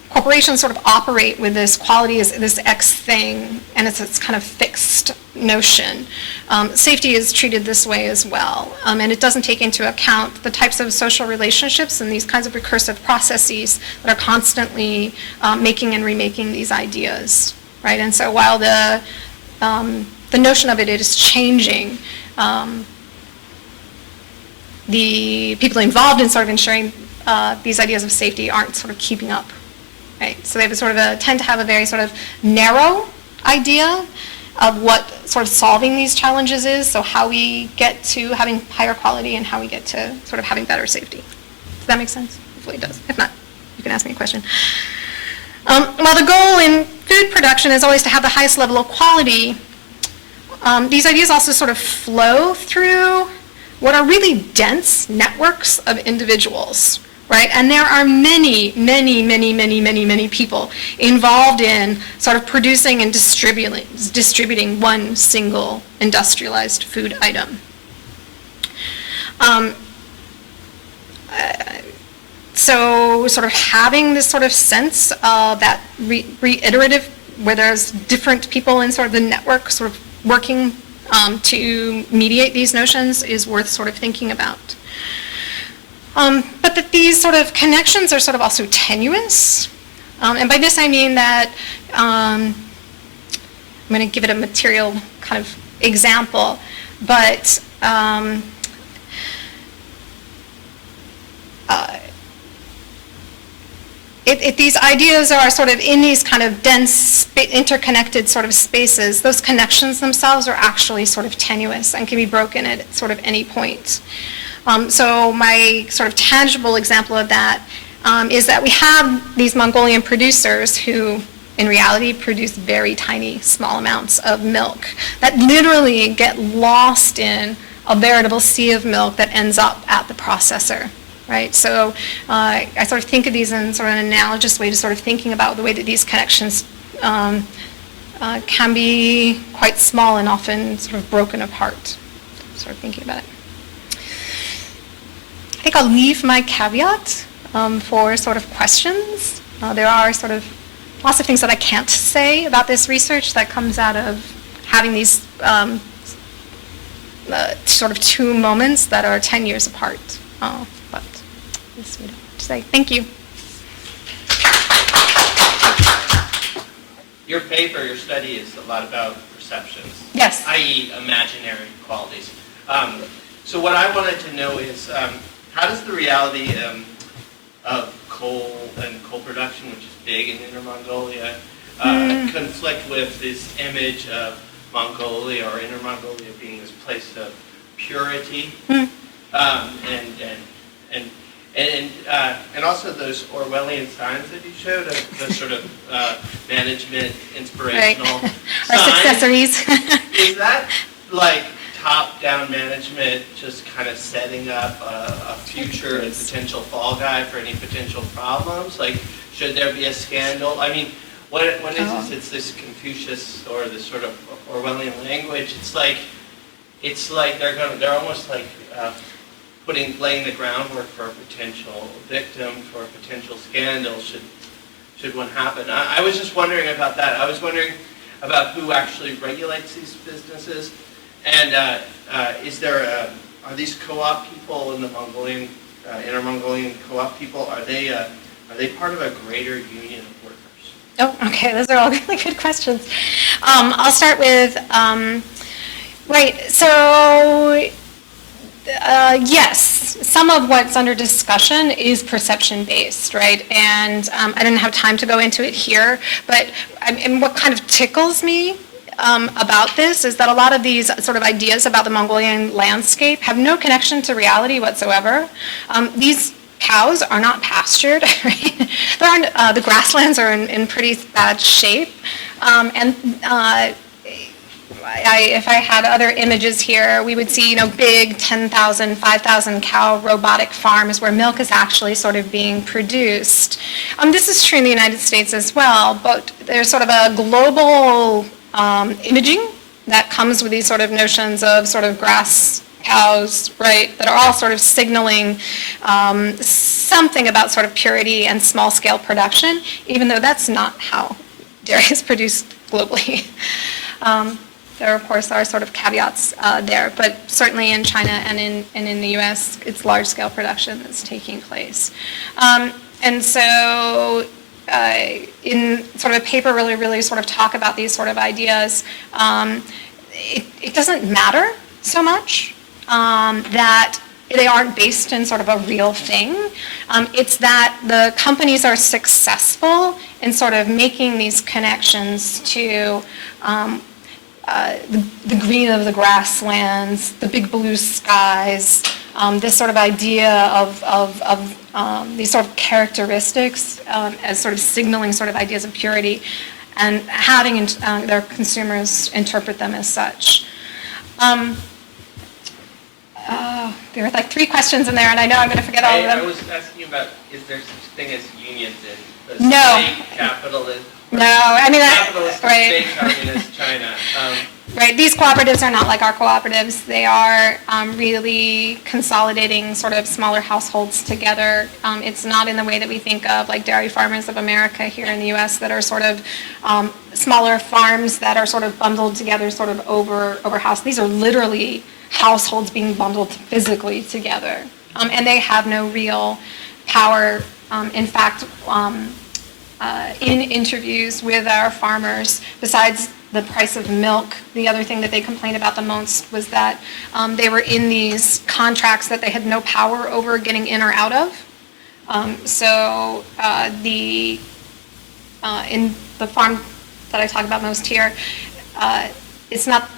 corporations sort of operate with this quality as this X thing, and it's this kind of fixed notion. Safety is treated this way as well, and it doesn't take into account the types of social relationships and these kinds of recursive processes that are constantly making and remaking these ideas, right? And so while the notion of it is changing, the people involved in sort of ensuring these ideas of safety aren't sort of keeping up. Right, so they have tend to have a very sort of narrow idea of what sort of solving these challenges is, so how we get to having higher quality and how we get to sort of having better safety. Does that make sense? Hopefully it does. If not, you can ask me a question. While the goal in food production is always to have the highest level of quality, these ideas also sort of flow through what are really dense networks of individuals. Right? And there are many people involved in sort of producing and distributing one single industrialized food item. So sort of having this sort of sense of that reiterative, where there's different people in sort of the network sort of working to mediate these notions is worth sort of thinking about. But that these sort of connections are sort of also tenuous. And by this I mean that, I'm going to give it a material kind of example, but if these ideas are sort of in these kind of dense, interconnected sort of spaces, those connections themselves are actually sort of tenuous and can be broken at sort of any point. So my sort of tangible example of that is that we have these Mongolian producers who, in reality, produce very tiny, small amounts of milk that literally get lost in a veritable sea of milk that ends up at the processor, right? So I sort of think of these in sort of an analogous way to sort of thinking about the way that these connections can be quite small and often sort of broken apart. Sort of thinking about it. I think I'll leave my caveat for sort of questions. There are sort of lots of things that I can't say about this research that comes out of having these sort of two moments that are 10 years apart. But this we don't have to say. Thank you. Your paper, your study is a lot about perceptions. Yes. I.e. imaginary qualities. So what I wanted to know is, how does the reality of coal and coal production, which is big in Inner Mongolia, conflict with this image of Mongolia or Inner Mongolia being this place of purity, and also those Orwellian signs that you showed of the sort of management inspirational Right. signs? Our successories. Is that like top-down management just kind of setting up a future and potential fall guy for any potential problems? Like, should there be a scandal? I mean, what is this? It's this Confucius or this sort of Orwellian language. It's like they're almost like laying the groundwork for a potential victim, for a potential scandal should one happen. I was just wondering about that. I was wondering about who actually regulates these businesses. And are these co-op people in the Mongolian, Inner Mongolian co-op people, are they part of a greater union of workers? Oh, okay. Those are all really good questions. I'll start with, right, so Yes, some of what's under discussion is perception-based, right? And I didn't have time to go into it here, but and what kind of tickles me about this is that a lot of these sort of ideas about the Mongolian landscape have no connection to reality whatsoever. These cows are not pastured, right? The grasslands are in pretty bad shape, if I had other images here, we would see, big 10,000, 5,000 cow robotic farms where milk is actually sort of being produced. This is true in the United States as well, but there's sort of a global imaging that comes with these sort of notions of sort of grass cows, right, that are all sort of signaling something about sort of purity and small-scale production, even though that's not how dairy is produced globally. There, of course, are sort of caveats there, but certainly in China and in the U.S., it's large-scale production that's taking place. And so in sort of a paper really sort of talk about these sort of ideas, it doesn't matter so much that they aren't based in sort of a real thing. It's that the companies are successful in sort of making these connections to the green of the grasslands, the big blue skies, this sort of idea of these sort of characteristics as sort of signaling sort of ideas of purity, and having their consumers interpret them as such. There were like 3 questions in there, and I know I'm going to forget all of them. I was asking about, is there such thing as unions in the No. state capitalist? No, I mean, Capitalist right. state communist China. Right, these cooperatives are not like our cooperatives. They are really consolidating sort of smaller households together. It's not in the way that we think of like dairy farmers of America here in the U.S. that are sort of smaller farms that are sort of bundled together sort of over house. These are literally households being bundled physically together. And they have no real power. In fact, in interviews with our farmers, besides the price of milk, the other thing that they complained about the most was that they were in these contracts that they had no power over getting in or out of. In the farm that I talk about most here, it's not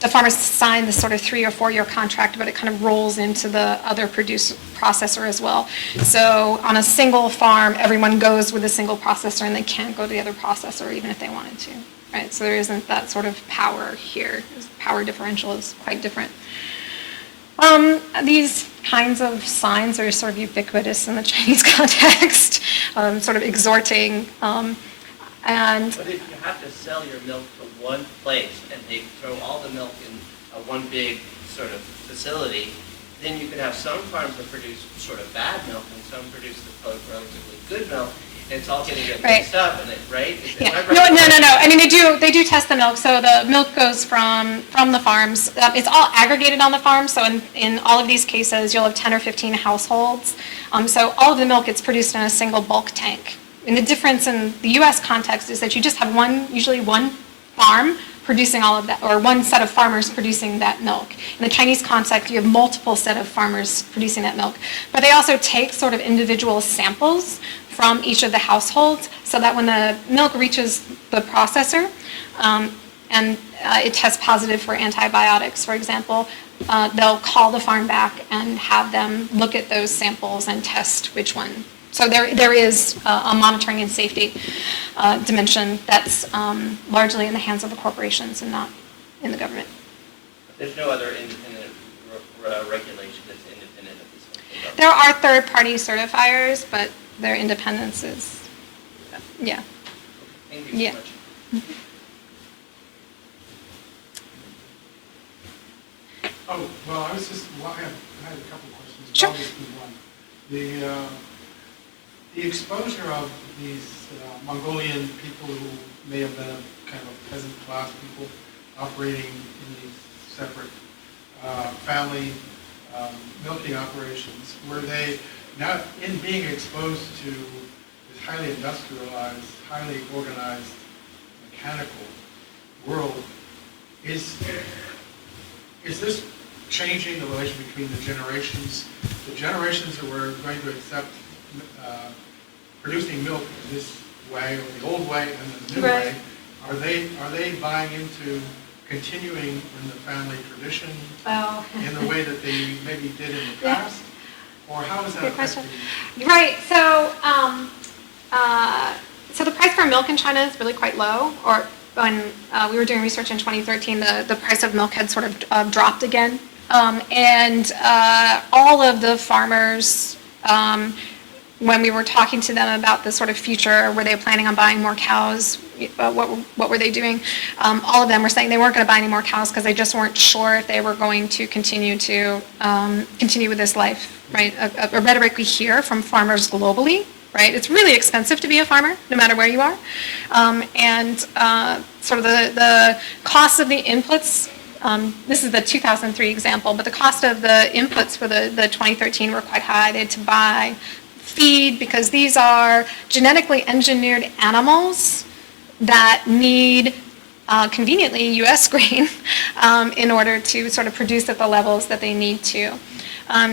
the farmers sign this sort of 3 or 4 year contract, but it kind of rolls into the other processor as well. So on a single farm, everyone goes with a single processor, and they can't go to the other processor even if they wanted to. Right? So there isn't that sort of power here. The power differential is quite different. These kinds of signs are sort of ubiquitous in the Chinese context, sort of exhorting. But if you have to sell your milk to one place and they throw all the milk in one big sort of facility, then you can have some farms that produce sort of bad milk and some produce the relatively good milk. And it's all going to get mixed up, and right? Yeah. No. I mean, they do test the milk. So the milk goes from the farms. It's all aggregated on the farm. So in all of these cases, you'll have 10 or 15 households. So all of the milk gets produced in a single bulk tank. And the difference in the U.S. context is that you just have usually one farm producing all of that, or one set of farmers producing that milk. In the Chinese context, you have multiple set of farmers producing that milk. But they also take sort of individual samples from each of the households, so that when the milk reaches the processor and it tests positive for antibiotics, for example, they'll call the farm back and have them look at those samples and test which one. So there is a monitoring and safety dimension that's largely in the hands of the corporations and not in the government. There's no other independent regulation that's independent of this one? There are third-party certifiers, but their independence is, yeah. Thank you so much. Mm-hmm. Oh, well, I had a couple questions. Sure. I'll just do one. The exposure of these Mongolian people who may have been kind of peasant class people operating in these separate family milking operations, were they now in being exposed to this highly industrialized, highly organized, mechanical world, is this changing the relation between the generations that were going to accept producing milk in this way, or the old way and the new Right. way, are they buying into continuing in the family tradition Oh. in the way that they maybe did in the Yeah. past? Or how is that Good question. affecting? Right. So the price for milk in China is really quite low. Or when we were doing research in 2013, the price of milk had sort of dropped again. And all of the farmers, when we were talking to them about the sort of future, were they planning on buying more cows? What were they doing? All of them were saying they weren't going to buy any more cows because they just weren't sure if they were going to continue with this life, right? A rhetoric we hear from farmers globally, right? It's really expensive to be a farmer, no matter where you are. Sort of the cost of the inputs, this is the 2003 example, but the cost of the inputs for the 2013 were quite high. They had to buy feed because these are genetically engineered animals that need conveniently U.S. grain in order to sort of produce at the levels that they need to.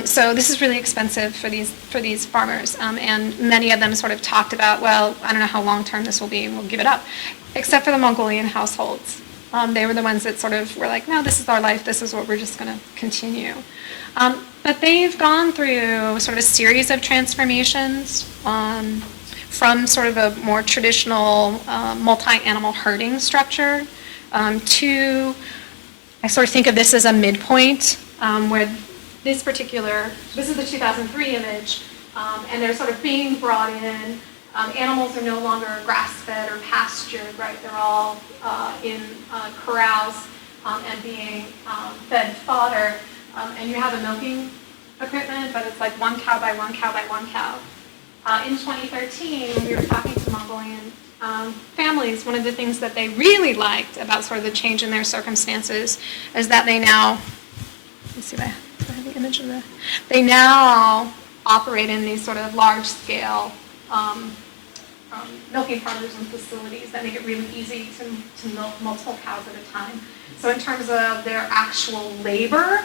So this is really expensive for these farmers, and many of them sort of talked about, well, I don't know how long term this will be, we'll give it up, except for the Mongolian households. They were the ones that sort of were like, no, this is our life, this is what we're just going to continue. But they've gone through sort of a series of transformations from sort of a more traditional multi-animal herding structure to, I sort of think of this as a midpoint where this is the 2003 image, and they're sort of being brought in. Animals are no longer grass-fed or pastured, right? They're all in corrals and being fed fodder. And you have a milking equipment, but it's like one cow by one cow by one cow. In 2013, when we were talking to Mongolian families, one of the things that they really liked about sort of the change in their circumstances is that they now, let's see, do I have the image of they now operate in these sort of large-scale milking farmers and facilities that make it really easy to milk multiple cows at a time. So in terms of their actual labor,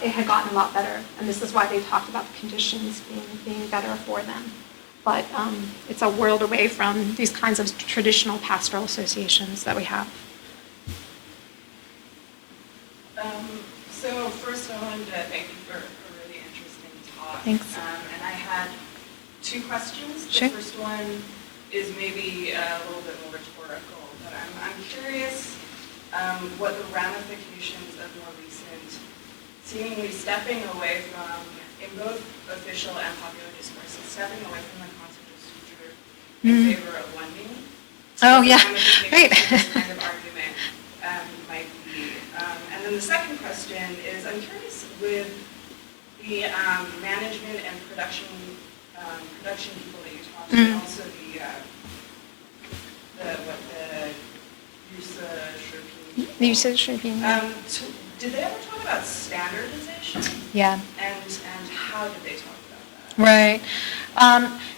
it had gotten a lot better, and this is why they talked about the conditions being better for them. But it's a world away from these kinds of traditional pastoral associations that we have. So first I wanted to thank you for a really interesting talk. Thanks. And I had two questions. Sure. The first one is maybe a little bit more rhetorical, but I'm curious what the ramifications of more recent seemingly stepping away from, in both official and popular discourses, stepping away from the concept of suture in favor of lending. Oh, yeah, right. This kind of argument might be. And then the second question is, I'm curious with the management and production people that you talked to, and also The usage should be. So did they ever talk about standardization? Yeah. And how did they talk about that? Right.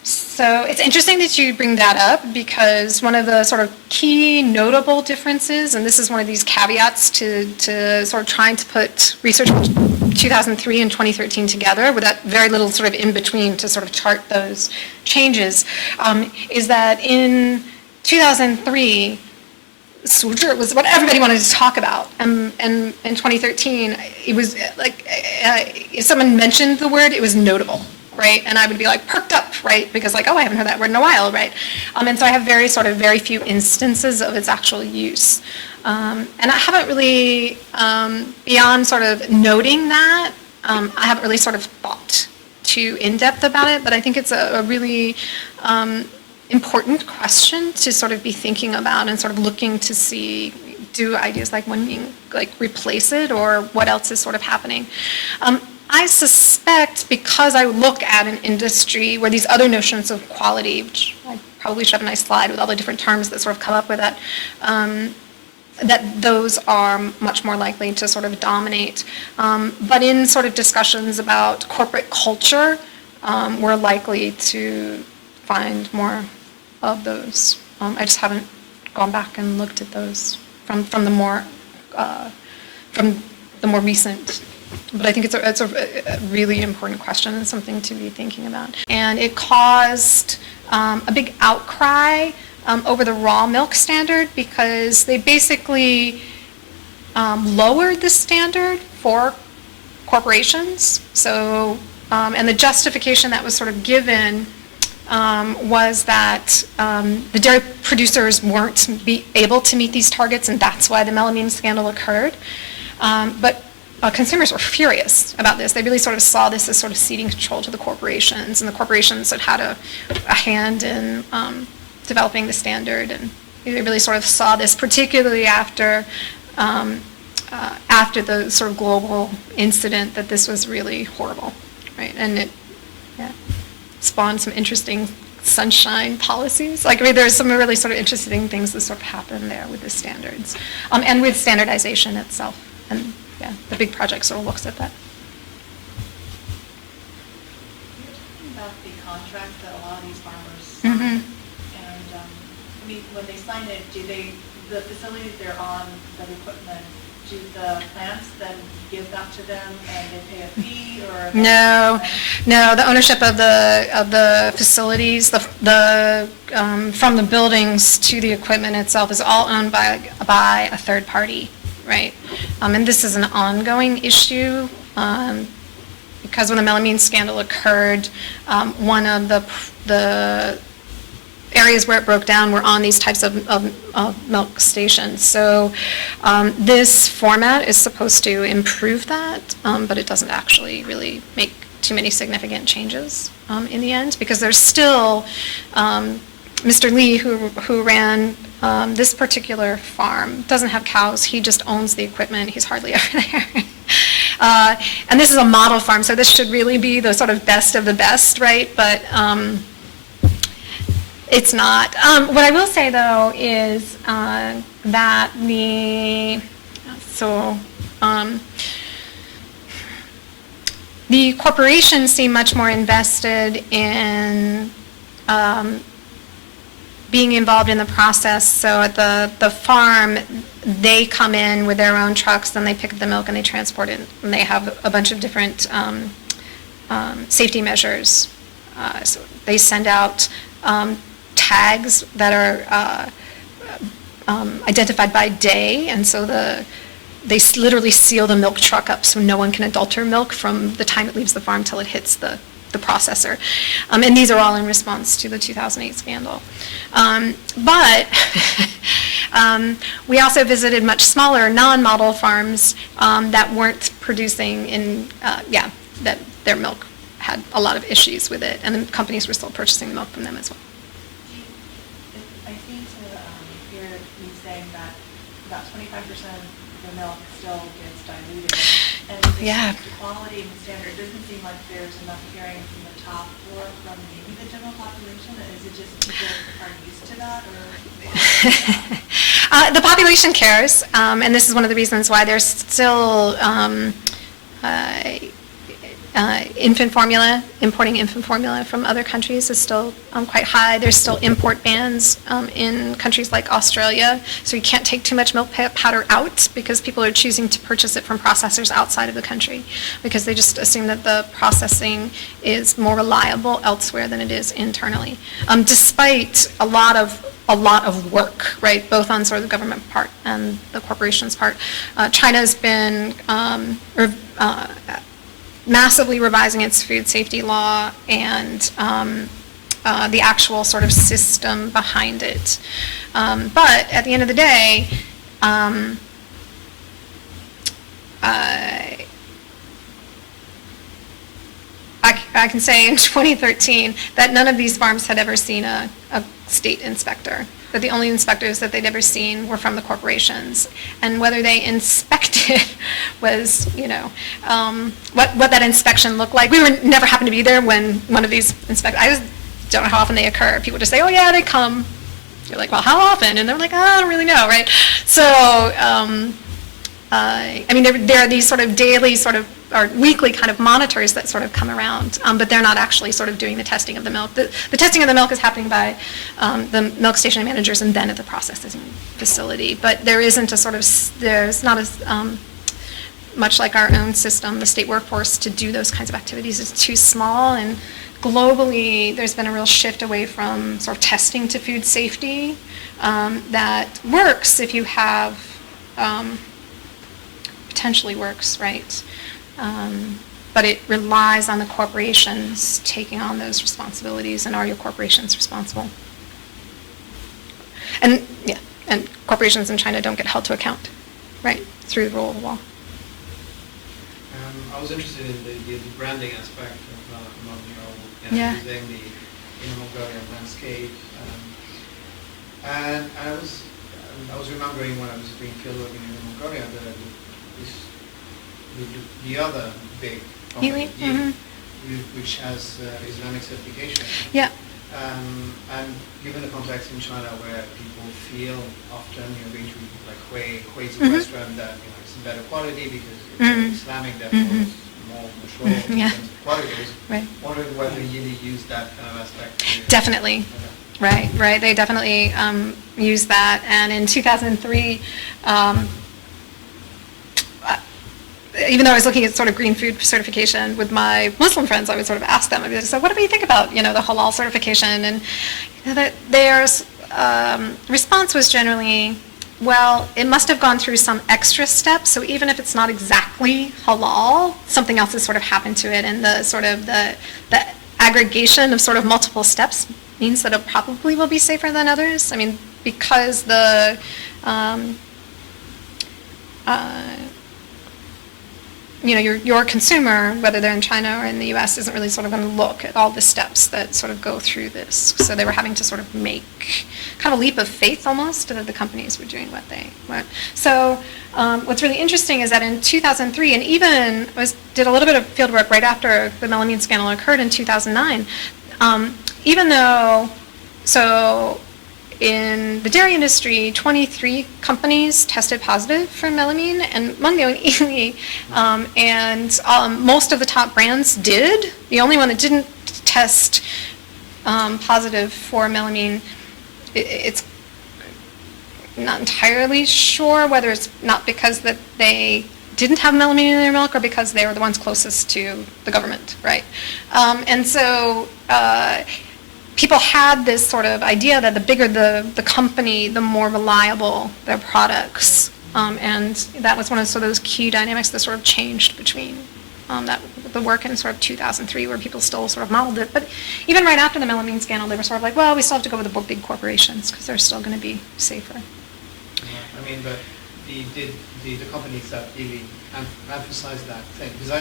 So it's interesting that you bring that up because one of the sort of key notable differences, and this is one of these caveats to sort of trying to put research from 2003 and 2013 together with that very little sort of in between to sort of chart those changes, is that in 2003, suture was what everybody wanted to talk about. And in 2013, it was like, if someone mentioned the word, it was notable, right? And I would be like perked up, right? Because like, oh, I haven't heard that word in a while, right? And so I have very few instances of its actual use. And I haven't really, beyond sort of noting that, I haven't really sort of thought too in-depth about it, but I think it's a really important question to sort of be thinking about and sort of looking to see, do ideas like lending like replace it, or what else is sort of happening? I suspect because I look at an industry where these other notions of quality, which I probably should have a nice slide with all the different terms that sort of come up with that, that those are much more likely to sort of dominate. But in sort of discussions about corporate culture, we're likely to find more of those. I just haven't gone back and looked at those from the more, from the more recent. But I think it's a really important question and something to be thinking about. And it caused a big outcry over the raw milk standard because they basically lowered the standard for corporations. So, and the justification that was sort of given was that the dairy producers weren't able to meet these targets, and that's why the melamine scandal occurred. But consumers were furious about this. They really sort of saw this as sort of ceding control to the corporations, and the corporations had a hand in developing the standard, and they really sort of saw this, particularly after the sort of global incident, that this was really horrible, right? And it spawned some interesting sunshine policies. Like, I mean, there's some really sort of interesting things that sort of happen there with the standards, and with standardization itself. And yeah, the big project sort of looks at that. You're talking about the contract that a lot of these farmers sign, and I mean, when they sign it, the facilities they're on, the equipment, do the plants then give that to them and they pay a fee, or? No, the ownership of the facilities, from the buildings to the equipment itself is all owned by a third party, right? And this is an ongoing issue because when the melamine scandal occurred, one of the areas where it broke down were on these types of milk stations. So this format is supposed to improve that, but it doesn't actually really make too many significant changes in the end, because there's still Mr. Lee, who ran this particular farm, doesn't have cows. He just owns the equipment. He's hardly ever there. And this is a model farm, so this should really be the sort of best of the best, right? But it's not. What I will say, though, is that the corporations seem much more invested in being involved in the process. So at the farm, they come in with their own trucks, then they pick up the milk and they transport it, and they have a bunch of different safety measures. So they send out tags that are identified by day, and so they literally seal the milk truck up so no one can adulter milk from the time it leaves the farm till it hits the processor. And these are all in response to the 2008 scandal. But we also visited much smaller non-model farms that weren't producing that their milk had a lot of issues with it, and the companies were still purchasing milk from them as well. I seem to hear you saying that about 25% of the milk still gets diluted. And the quality and the standard doesn't seem like there's enough caring from the top or from maybe the general population. Is it just people are used to that, or? The population cares, and this is one of the reasons why there's still infant formula, importing infant formula from other countries is still quite high. There's still import bans in countries like Australia, so you can't take too much milk powder out because people are choosing to purchase it from processors outside of the country because they just assume that the processing is more reliable elsewhere than it is internally, despite a lot of work, right, both on sort of the government part and the corporation's part. China's been massively revising its food safety law and the actual sort of system behind it. But at the end of the day, I can say in 2013 that none of these farms had ever seen a state inspector, that the only inspectors that they'd ever seen were from the corporations. And whether they inspected was, what that inspection looked like. We never happened to be there when one of these I just don't know how often they occur. People just say, oh yeah, they come. You're like, well, how often? And they're like, oh, I don't really know, right? So, there are these sort of daily or weekly kind of monitors that sort of come around, but they're not actually sort of doing the testing of the milk. The testing of the milk is happening by the milk station managers and then at the processing facility, but there isn't there's not much like our own system, the state workforce to do those kinds of activities is too small, and globally there's been a real shift away from sort of testing to food safety that works if you have, potentially works, right? But it relies on the corporations taking on those responsibilities, and are your corporations responsible? And yeah, and corporations in China don't get held to account, right, through the rule of law. I was interested in the branding aspect of Mongolian, Yeah. using the Inner Mongolian landscape. And I was remembering when I was doing fieldwork in Inner Mongolia, the other big company, Mhm. which has Islamic certification. Yeah. And given the context in China where people feel often going to like Hui's a restaurant that it's better quality because it's Islamic, therefore it's more mature in Yeah. terms of quality. Right. Wondering whether you use that kind of aspect. Definitely. Right. They definitely use that. And in 2003, even though I was looking at sort of green food certification with my Muslim friends, I would sort of ask them, I'd be like, so what do you think about, the halal certification? And their response was generally, well, it must have gone through some extra steps, so even if it's not exactly halal, something else has sort of happened to it, and the sort of the aggregation of sort of multiple steps means that it probably will be safer than others. I mean, because the your consumer, whether they're in China or in the U.S., isn't really sort of going to look at all the steps that sort of go through this. So they were having to sort of make kind of a leap of faith almost that the companies were doing what they were. So what's really interesting is that in 2003, and even did a little bit of field work right after the melamine scandal occurred in 2009, even though, in the dairy industry, 23 companies tested positive for melamine, and Mongolian, and most of the top brands did. The only one that didn't test positive for melamine, it's not entirely sure whether it's not because that they didn't have melamine in their milk or because they were the ones closest to the government, right? And so people had this sort of idea that the bigger the company, the more reliable their products. And that was one of those key dynamics that sort of changed between the work in sort of 2003 where people still sort of modeled it. But even right after the melamine scandal, they were sort of like, well, we still have to go with the big corporations because they're still going to be safer. I mean, but the companies that really emphasize that thing. Because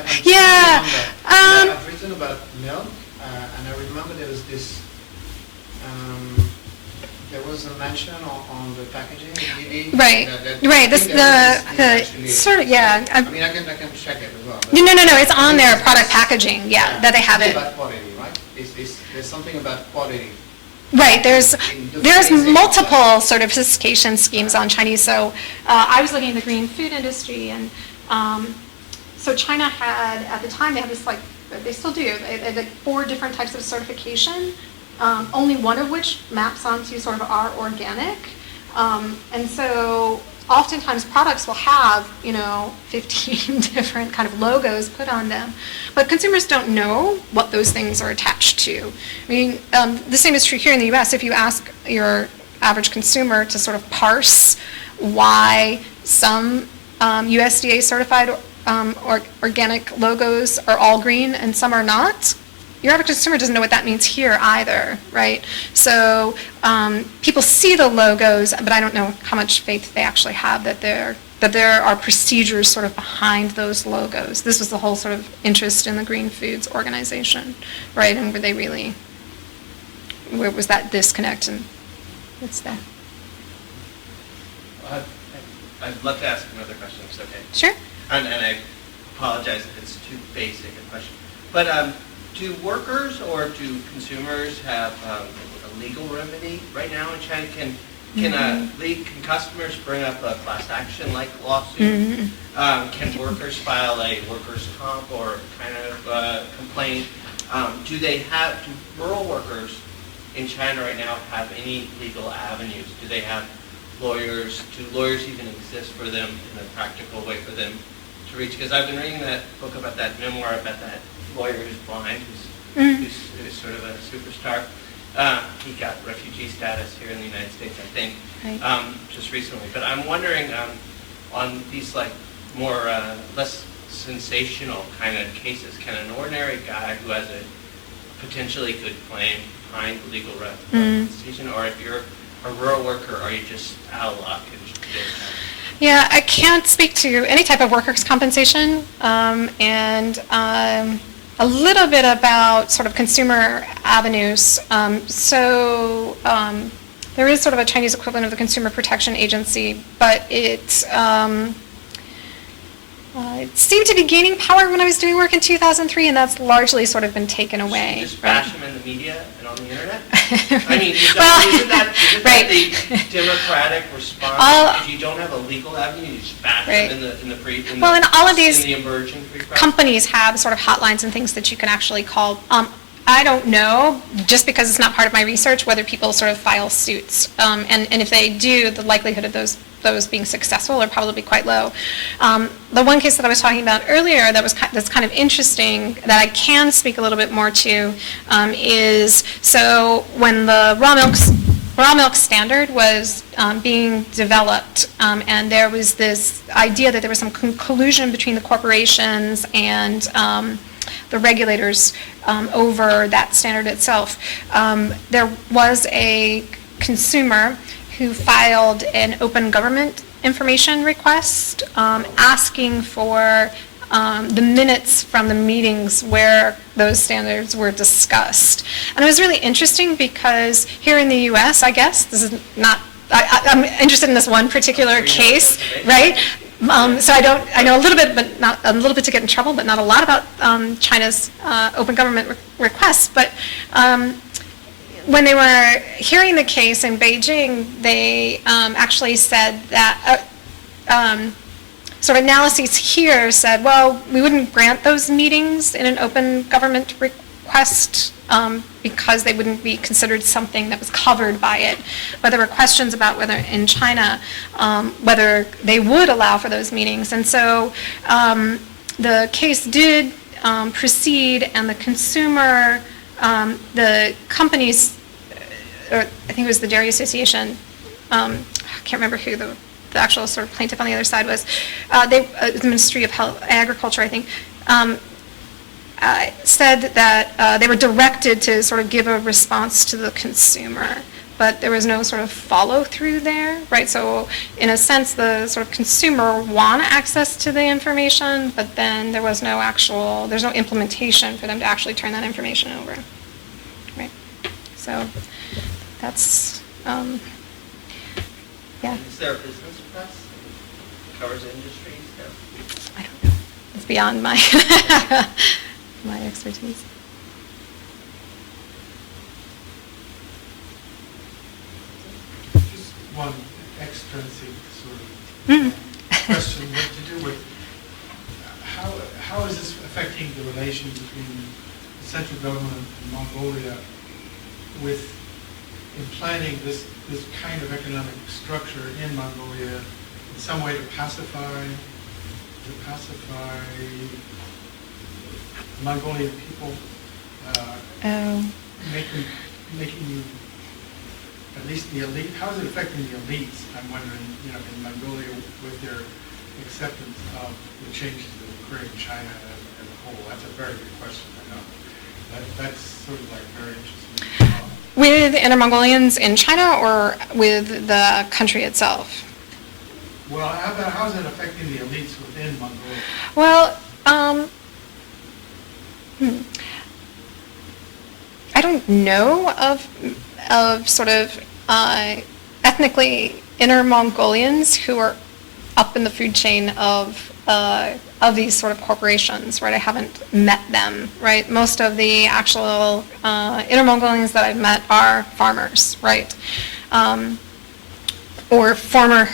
I've written about milk, and I remember there was this. There was a mention on the packaging. Right. This sort of, yeah. I mean, I can check it as well. No. It's on their product packaging. Yeah, that they have it. About quality, right? There's something about quality. Right. There's multiple sort of certification schemes on Chinese. So I was looking at the green food industry, and so China had at the time they had this they still do. They had 4 different types of certification. Only one of which maps onto sort of our organic. And so oftentimes products will have, 15 different kind of logos put on them. But consumers don't know what those things are attached to. I mean, the same is true here in the U.S. If you ask your average consumer to sort of parse why some USDA certified organic logos are all green and some are not, your average consumer doesn't know what that means here either, right? So people see the logos, but I don't know how much faith they actually have that there are procedures sort of behind those logos. This was the whole sort of interest in the Green Foods organization, right? And where was that disconnect? And it's there. I'd love to ask another question, if it's okay. Sure. And I apologize if it's too basic a question. But do workers or do consumers have a legal remedy right now in China? Can customers bring up a class action like lawsuit? Can workers file a workers' comp or kind of complaint? Do rural workers in China right now have any legal avenues? Do they have lawyers? Do lawyers even exist for them in a practical way for them to reach, because I've been reading that book about that memoir about that lawyer who's blind, who's sort of a superstar. He got refugee status here in the United States, I think, just recently. But I'm wondering on these like more less sensational kind of cases, can an ordinary guy who has a potentially good claim find legal representation, or if you're a rural worker, are you just out of luck in today's time? Yeah, I can't speak to any type of workers' compensation, and a little bit about sort of consumer avenues. There is sort of a Chinese equivalent of the Consumer Protection Agency, but it seemed to be gaining power when I was doing work in 2003, and that's largely sort of been taken away. Should you just bash them in the media and on the internet? I mean, isn't that the democratic response? If you don't have a legal avenue, you just bash them and all of these in the emerging free press? Companies have sort of hotlines and things that you can actually call. I don't know, just because it's not part of my research, whether people sort of file suits. And if they do, the likelihood of those being successful are probably quite low. The one case that I was talking about earlier that's kind of interesting, that I can speak a little bit more to, is so when the raw milk standard was being developed, and there was this idea that there was some collusion between the corporations and the regulators over that standard itself. There was a consumer who filed an open government information request asking for the minutes from the meetings where those standards were discussed. And it was really interesting because here in the U.S., I guess, this is not, I'm interested in this one particular case, right? So I know a little bit, but not a little bit to get in trouble, but not a lot about China's open government requests. But when they were hearing the case in Beijing, they actually said that sort of analyses here said, well, we wouldn't grant those meetings in an open government request because they wouldn't be considered something that was covered by it. But there were questions about whether in China, whether they would allow for those meetings. And so the case did proceed, and the consumer, the companies, or I think it was the Dairy Association, I can't remember who the actual sort of plaintiff on the other side was, the Ministry of Agriculture, I think, said that they were directed to sort of give a response to the consumer, but there was no sort of follow-through there, right? So in a sense, the sort of consumer wanted access to the information, but then there's no implementation for them to actually turn that information over, right? So that's, yeah. Is there a business press that covers industries? I don't know. It's beyond my my expertise. Just one extrinsic sort of question, what to do with how is this affecting the relation between the central government and Mongolia with implanting this kind of economic structure in Mongolia in some way to pacify Mongolian people, making you, at least the elite, how is it affecting the elites, I'm wondering, in Mongolia with their acceptance of the changes that occur in China as a whole? That's a very good question, I know. That's sort of like very interesting. With Inner Mongolians in China or with the country itself? Well, how is it affecting the elites within Mongolia? Well, I don't know of sort of ethnically Inner Mongolians who are up in the food chain of these sort of corporations, right? I haven't met them, right? Most of the actual Inner Mongolians that I've met are farmers, right? Or former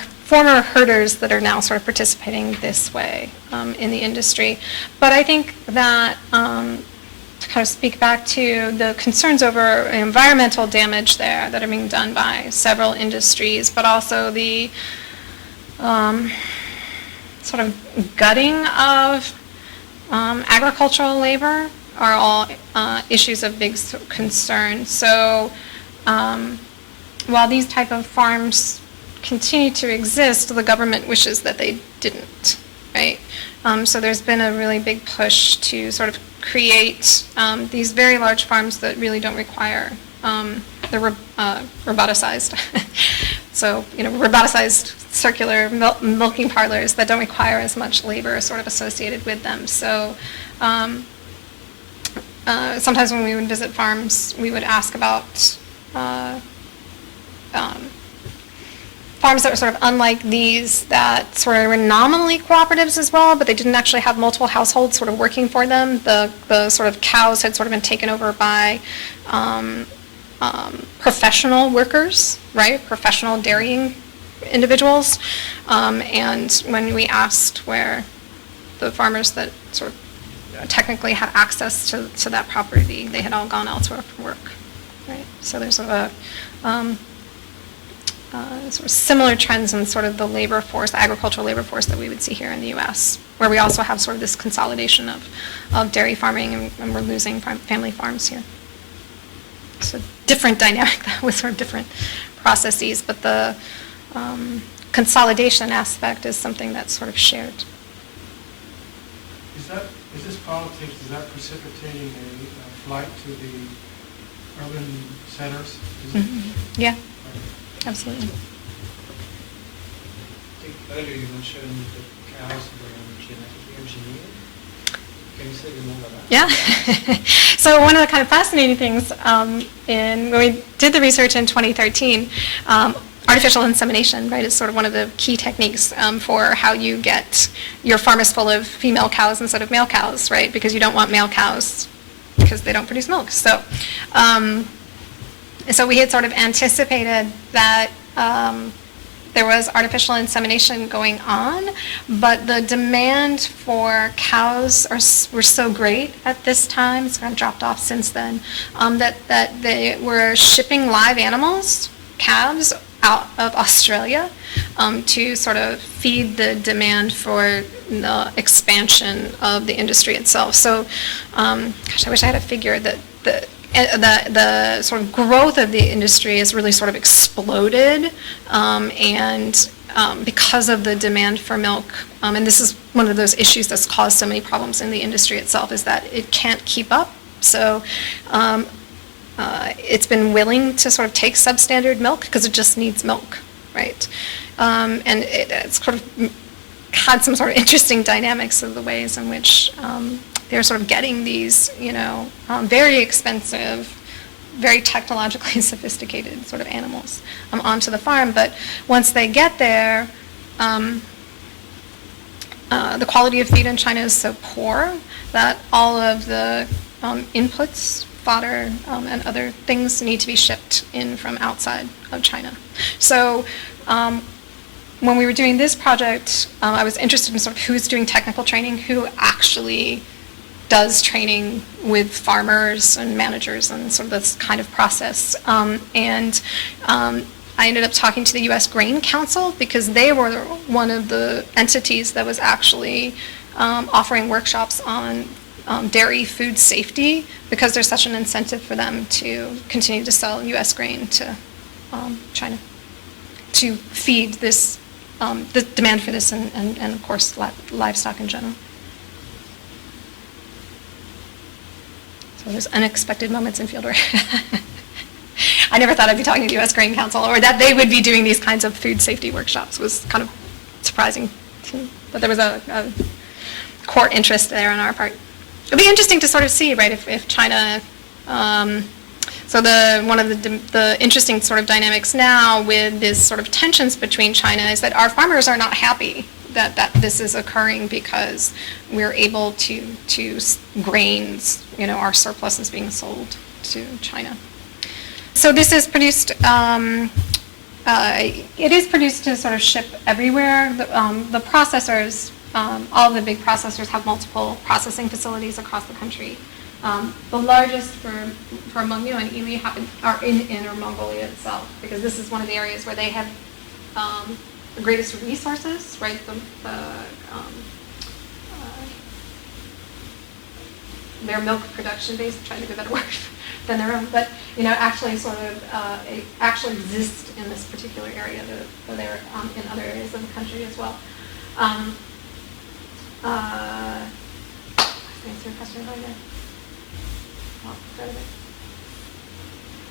herders that are now sort of participating this way in the industry. But I think that to kind of speak back to the concerns over environmental damage there that are being done by several industries, but also the sort of gutting of agricultural labor are all issues of big concern. So while these type of farms continue to exist, the government wishes that they didn't, right? So there's been a really big push to sort of create these very large farms that really don't require, they're roboticized. So, roboticized circular milking parlors that don't require as much labor sort of associated with them. So sometimes when we would visit farms, we would ask about farms that were sort of unlike these, that sort of were nominally cooperatives as well, but they didn't actually have multiple households sort of working for them. The sort of cows had sort of been taken over by professional workers, right? Professional dairying individuals. And when we asked where the farmers that sort of technically had access to that property, they had all gone elsewhere for work, right? So there's a sort of similar trends in sort of the labor force, the agricultural labor force that we would see here in the U.S., where we also have sort of this consolidation of dairy farming, and we're losing family farms here. So different dynamic with sort of different processes, but the consolidation aspect is something that's sort of shared. Is this politics, is that precipitating a flight to the urban centers? Yeah, absolutely. I think earlier you mentioned the cows were genetically engineered. Can you say a bit more about that? Yeah. So one of the kind of fascinating things when we did the research in 2013, artificial insemination, right, is sort of one of the key techniques for how you get your farm is full of female cows instead of male cows, right? Because you don't want male cows because they don't produce milk. So, so we had sort of anticipated that there was artificial insemination going on, but the demand for cows were so great at this time, it's kind of dropped off since then, that they were shipping live animals, calves, out of Australia to sort of feed the demand for the expansion of the industry itself. So, gosh, I wish I had a figure that the sort of growth of the industry has really sort of exploded, and because of the demand for milk, and this is one of those issues that's caused so many problems in the industry itself, is that it can't keep up. So it's been willing to sort of take substandard milk because it just needs milk, right? And it's sort of had some sort of interesting dynamics of the ways in which they're sort of getting these, very expensive, very technologically sophisticated sort of animals onto the farm. But once they get there, the quality of feed in China is so poor that all of the inputs, fodder, and other things need to be shipped in from outside of China. So when we were doing this project, I was interested in sort of who's doing technical training, who actually does training with farmers and managers and sort of this kind of process. And I ended up talking to the U.S. Grain Council because they were one of the entities that was actually offering workshops on dairy food safety, because there's such an incentive for them to continue to sell U.S. grain to China to feed this, the demand for this and of course livestock in general. So there's unexpected moments in field work. I never thought I'd be talking to the U.S. Grain Council, or that they would be doing these kinds of food safety workshops. Was kind of surprising to me. But there was a core interest there on our part. It'd be interesting to sort of see, right, if China, so one of the interesting sort of dynamics now with this sort of tensions between China is that our farmers are not happy that this is occurring because we're able to grains, our surplus is being sold to China. So this is produced, it is produced to sort of ship everywhere. The processors, all of the big processors have multiple processing facilities across the country. The largest for Mengmu and Yili are in Inner Mongolia itself, because this is one of the areas where they have the greatest resources, right? Their milk production base, trying to think of a better word than their own, but actually sort of actually exist in this particular area, though they're in other areas of the country as well. Answer your question right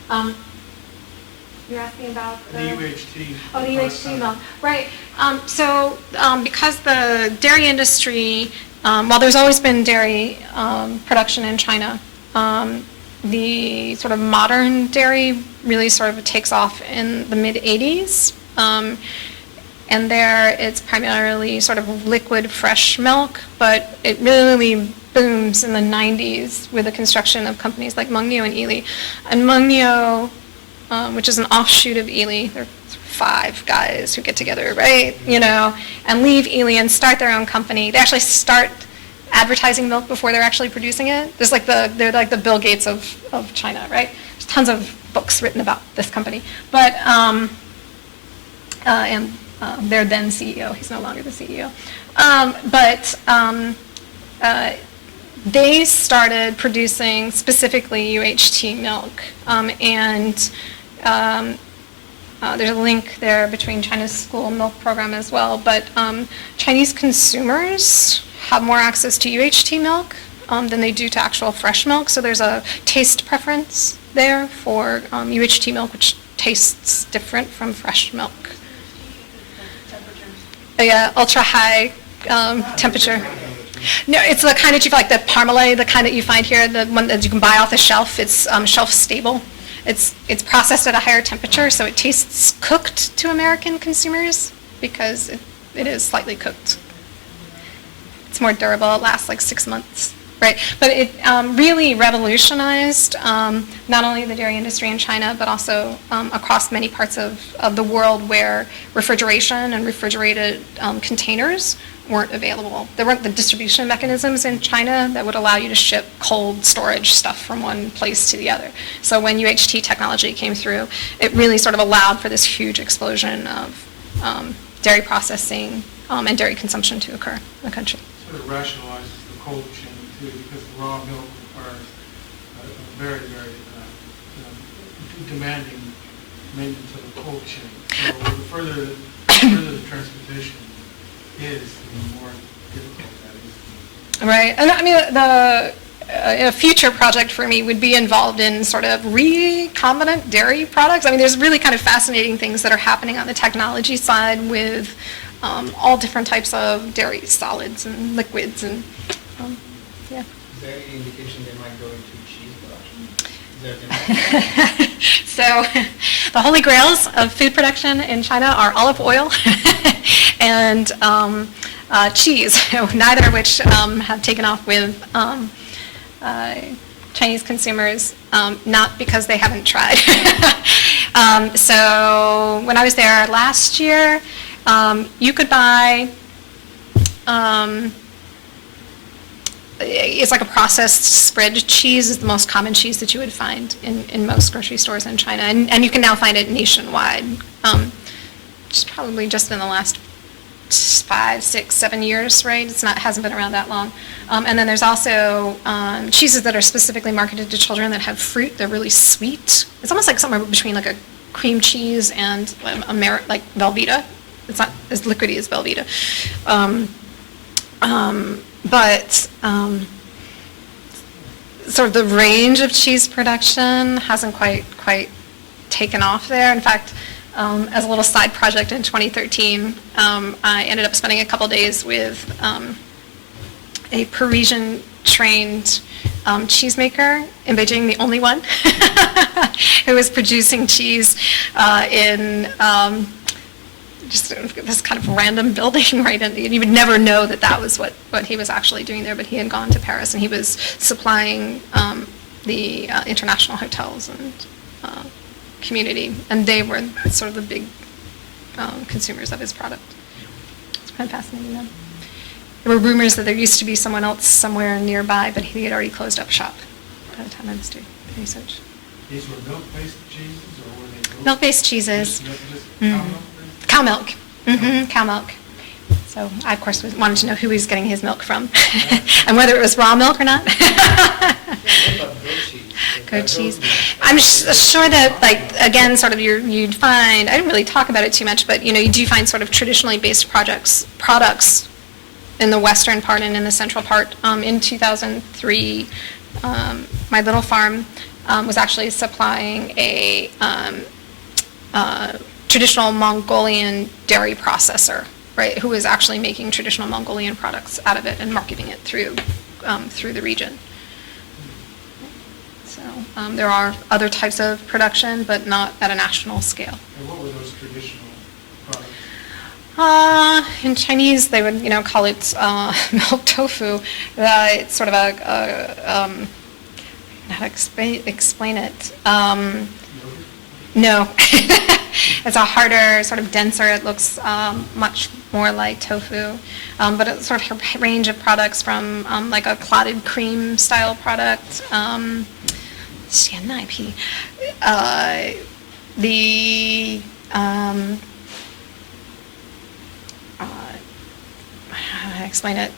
there. You're asking about the UHT. Oh, the UHT milk, right. So because the dairy industry, while there's always been dairy production in China, the sort of modern dairy really sort of takes off in the mid-'80s. And there it's primarily sort of liquid fresh milk, but it really booms in the 90s with the construction of companies like Mengniu and Yili. And Mengniu, which is an offshoot of Yili, there are 5 guys who get together, right, and leave Yili and start their own company. They actually start advertising milk before they're actually producing it. They're like the Bill Gates of China, right? There's tons of books written about this company. But, their then CEO, he's no longer the CEO. They started producing specifically UHT milk, there's a link there between China's school milk program as well, but Chinese consumers have more access to UHT milk than they do to actual fresh milk, so there's a taste preference there for UHT milk, which tastes different from fresh milk. Yeah, ultra high temperature. No, it's the kind that you like, the Parmalee, the kind that you find here, the one that you can buy off the shelf. It's shelf stable. It's processed at a higher temperature, so it tastes cooked to American consumers because it is slightly cooked. It's more durable. It lasts like 6 months. Right, but it really revolutionized not only the dairy industry in China, but also across many parts of the world where refrigeration and refrigerated containers weren't available. There weren't the distribution mechanisms in China that would allow you to ship cold storage stuff from one place to the other. So when UHT technology came through, it really sort of allowed for this huge explosion of dairy processing and dairy consumption to occur in the country. Sort of rationalizes the cold chain too, because raw milk requires a very, very demanding maintenance of the cold chain. So the further the transportation is, the more difficult that is. Right, and I mean, a future project for me would be involved in sort of recombinant dairy products. I mean, there's really kind of fascinating things that are happening on the technology side with all different types of dairy solids and liquids and yeah. Is there any indication they might go into cheese production? So the holy grails of food production in China are olive oil and cheese, neither of which have taken off with Chinese consumers, not because they haven't tried. So when I was there last year, you could buy, it's like a processed spread cheese is the most common cheese that you would find in most grocery stores in China. And you can now find it nationwide, just probably just in the last 5, 6, 7 years, right? Hasn't been around that long. And then there's also cheeses that are specifically marketed to children that have fruit. They're really sweet. It's almost like somewhere between like a cream cheese and like Velveeta. It's not as liquidy as Velveeta. But sort of the range of cheese production hasn't quite taken off there. In fact, as a little side project in 2013, I ended up spending a couple days with a Parisian-trained cheesemaker in Beijing, the only one, who was producing cheese in just this kind of random building, right? And you would never know that was what he was actually doing there, but he had gone to Paris and he was supplying the international hotels and community, and they were sort of the big consumers of his product. It's kind of fascinating, though. There were rumors that there used to be someone else somewhere nearby, but he had already closed up shop by the time I was doing research. These were milk-based cheeses, or were they milk-based cheeses? Cow milk? Cow milk. Cow milk. So I, of course, wanted to know who he was getting his milk from and whether it was raw milk or not. Goat cheese. I'm sure that, like, again, sort of you'd find, I didn't really talk about it too much, but, you do find sort of traditionally based products in the western part and in the central part. In 2003, my little farm was actually supplying a traditional Mongolian dairy processor, right, who was actually making traditional Mongolian products out of it and marketing it through the region. So there are other types of production, but not at a national scale. And what were those traditional products? In Chinese, they would, call it milk tofu. It's sort of how to explain it. No. It's a harder, sort of denser, it looks much more like tofu. But it's sort of a range of products from like a clotted cream style product, how do I explain it?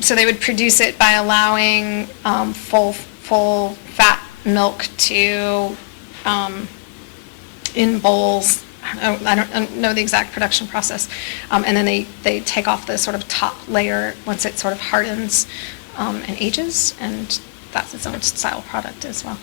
So they would produce it by allowing full fat milk to in bowls. I don't know the exact production process, and then they take off the sort of top layer once it sort of hardens and ages, and that's its own style product as well.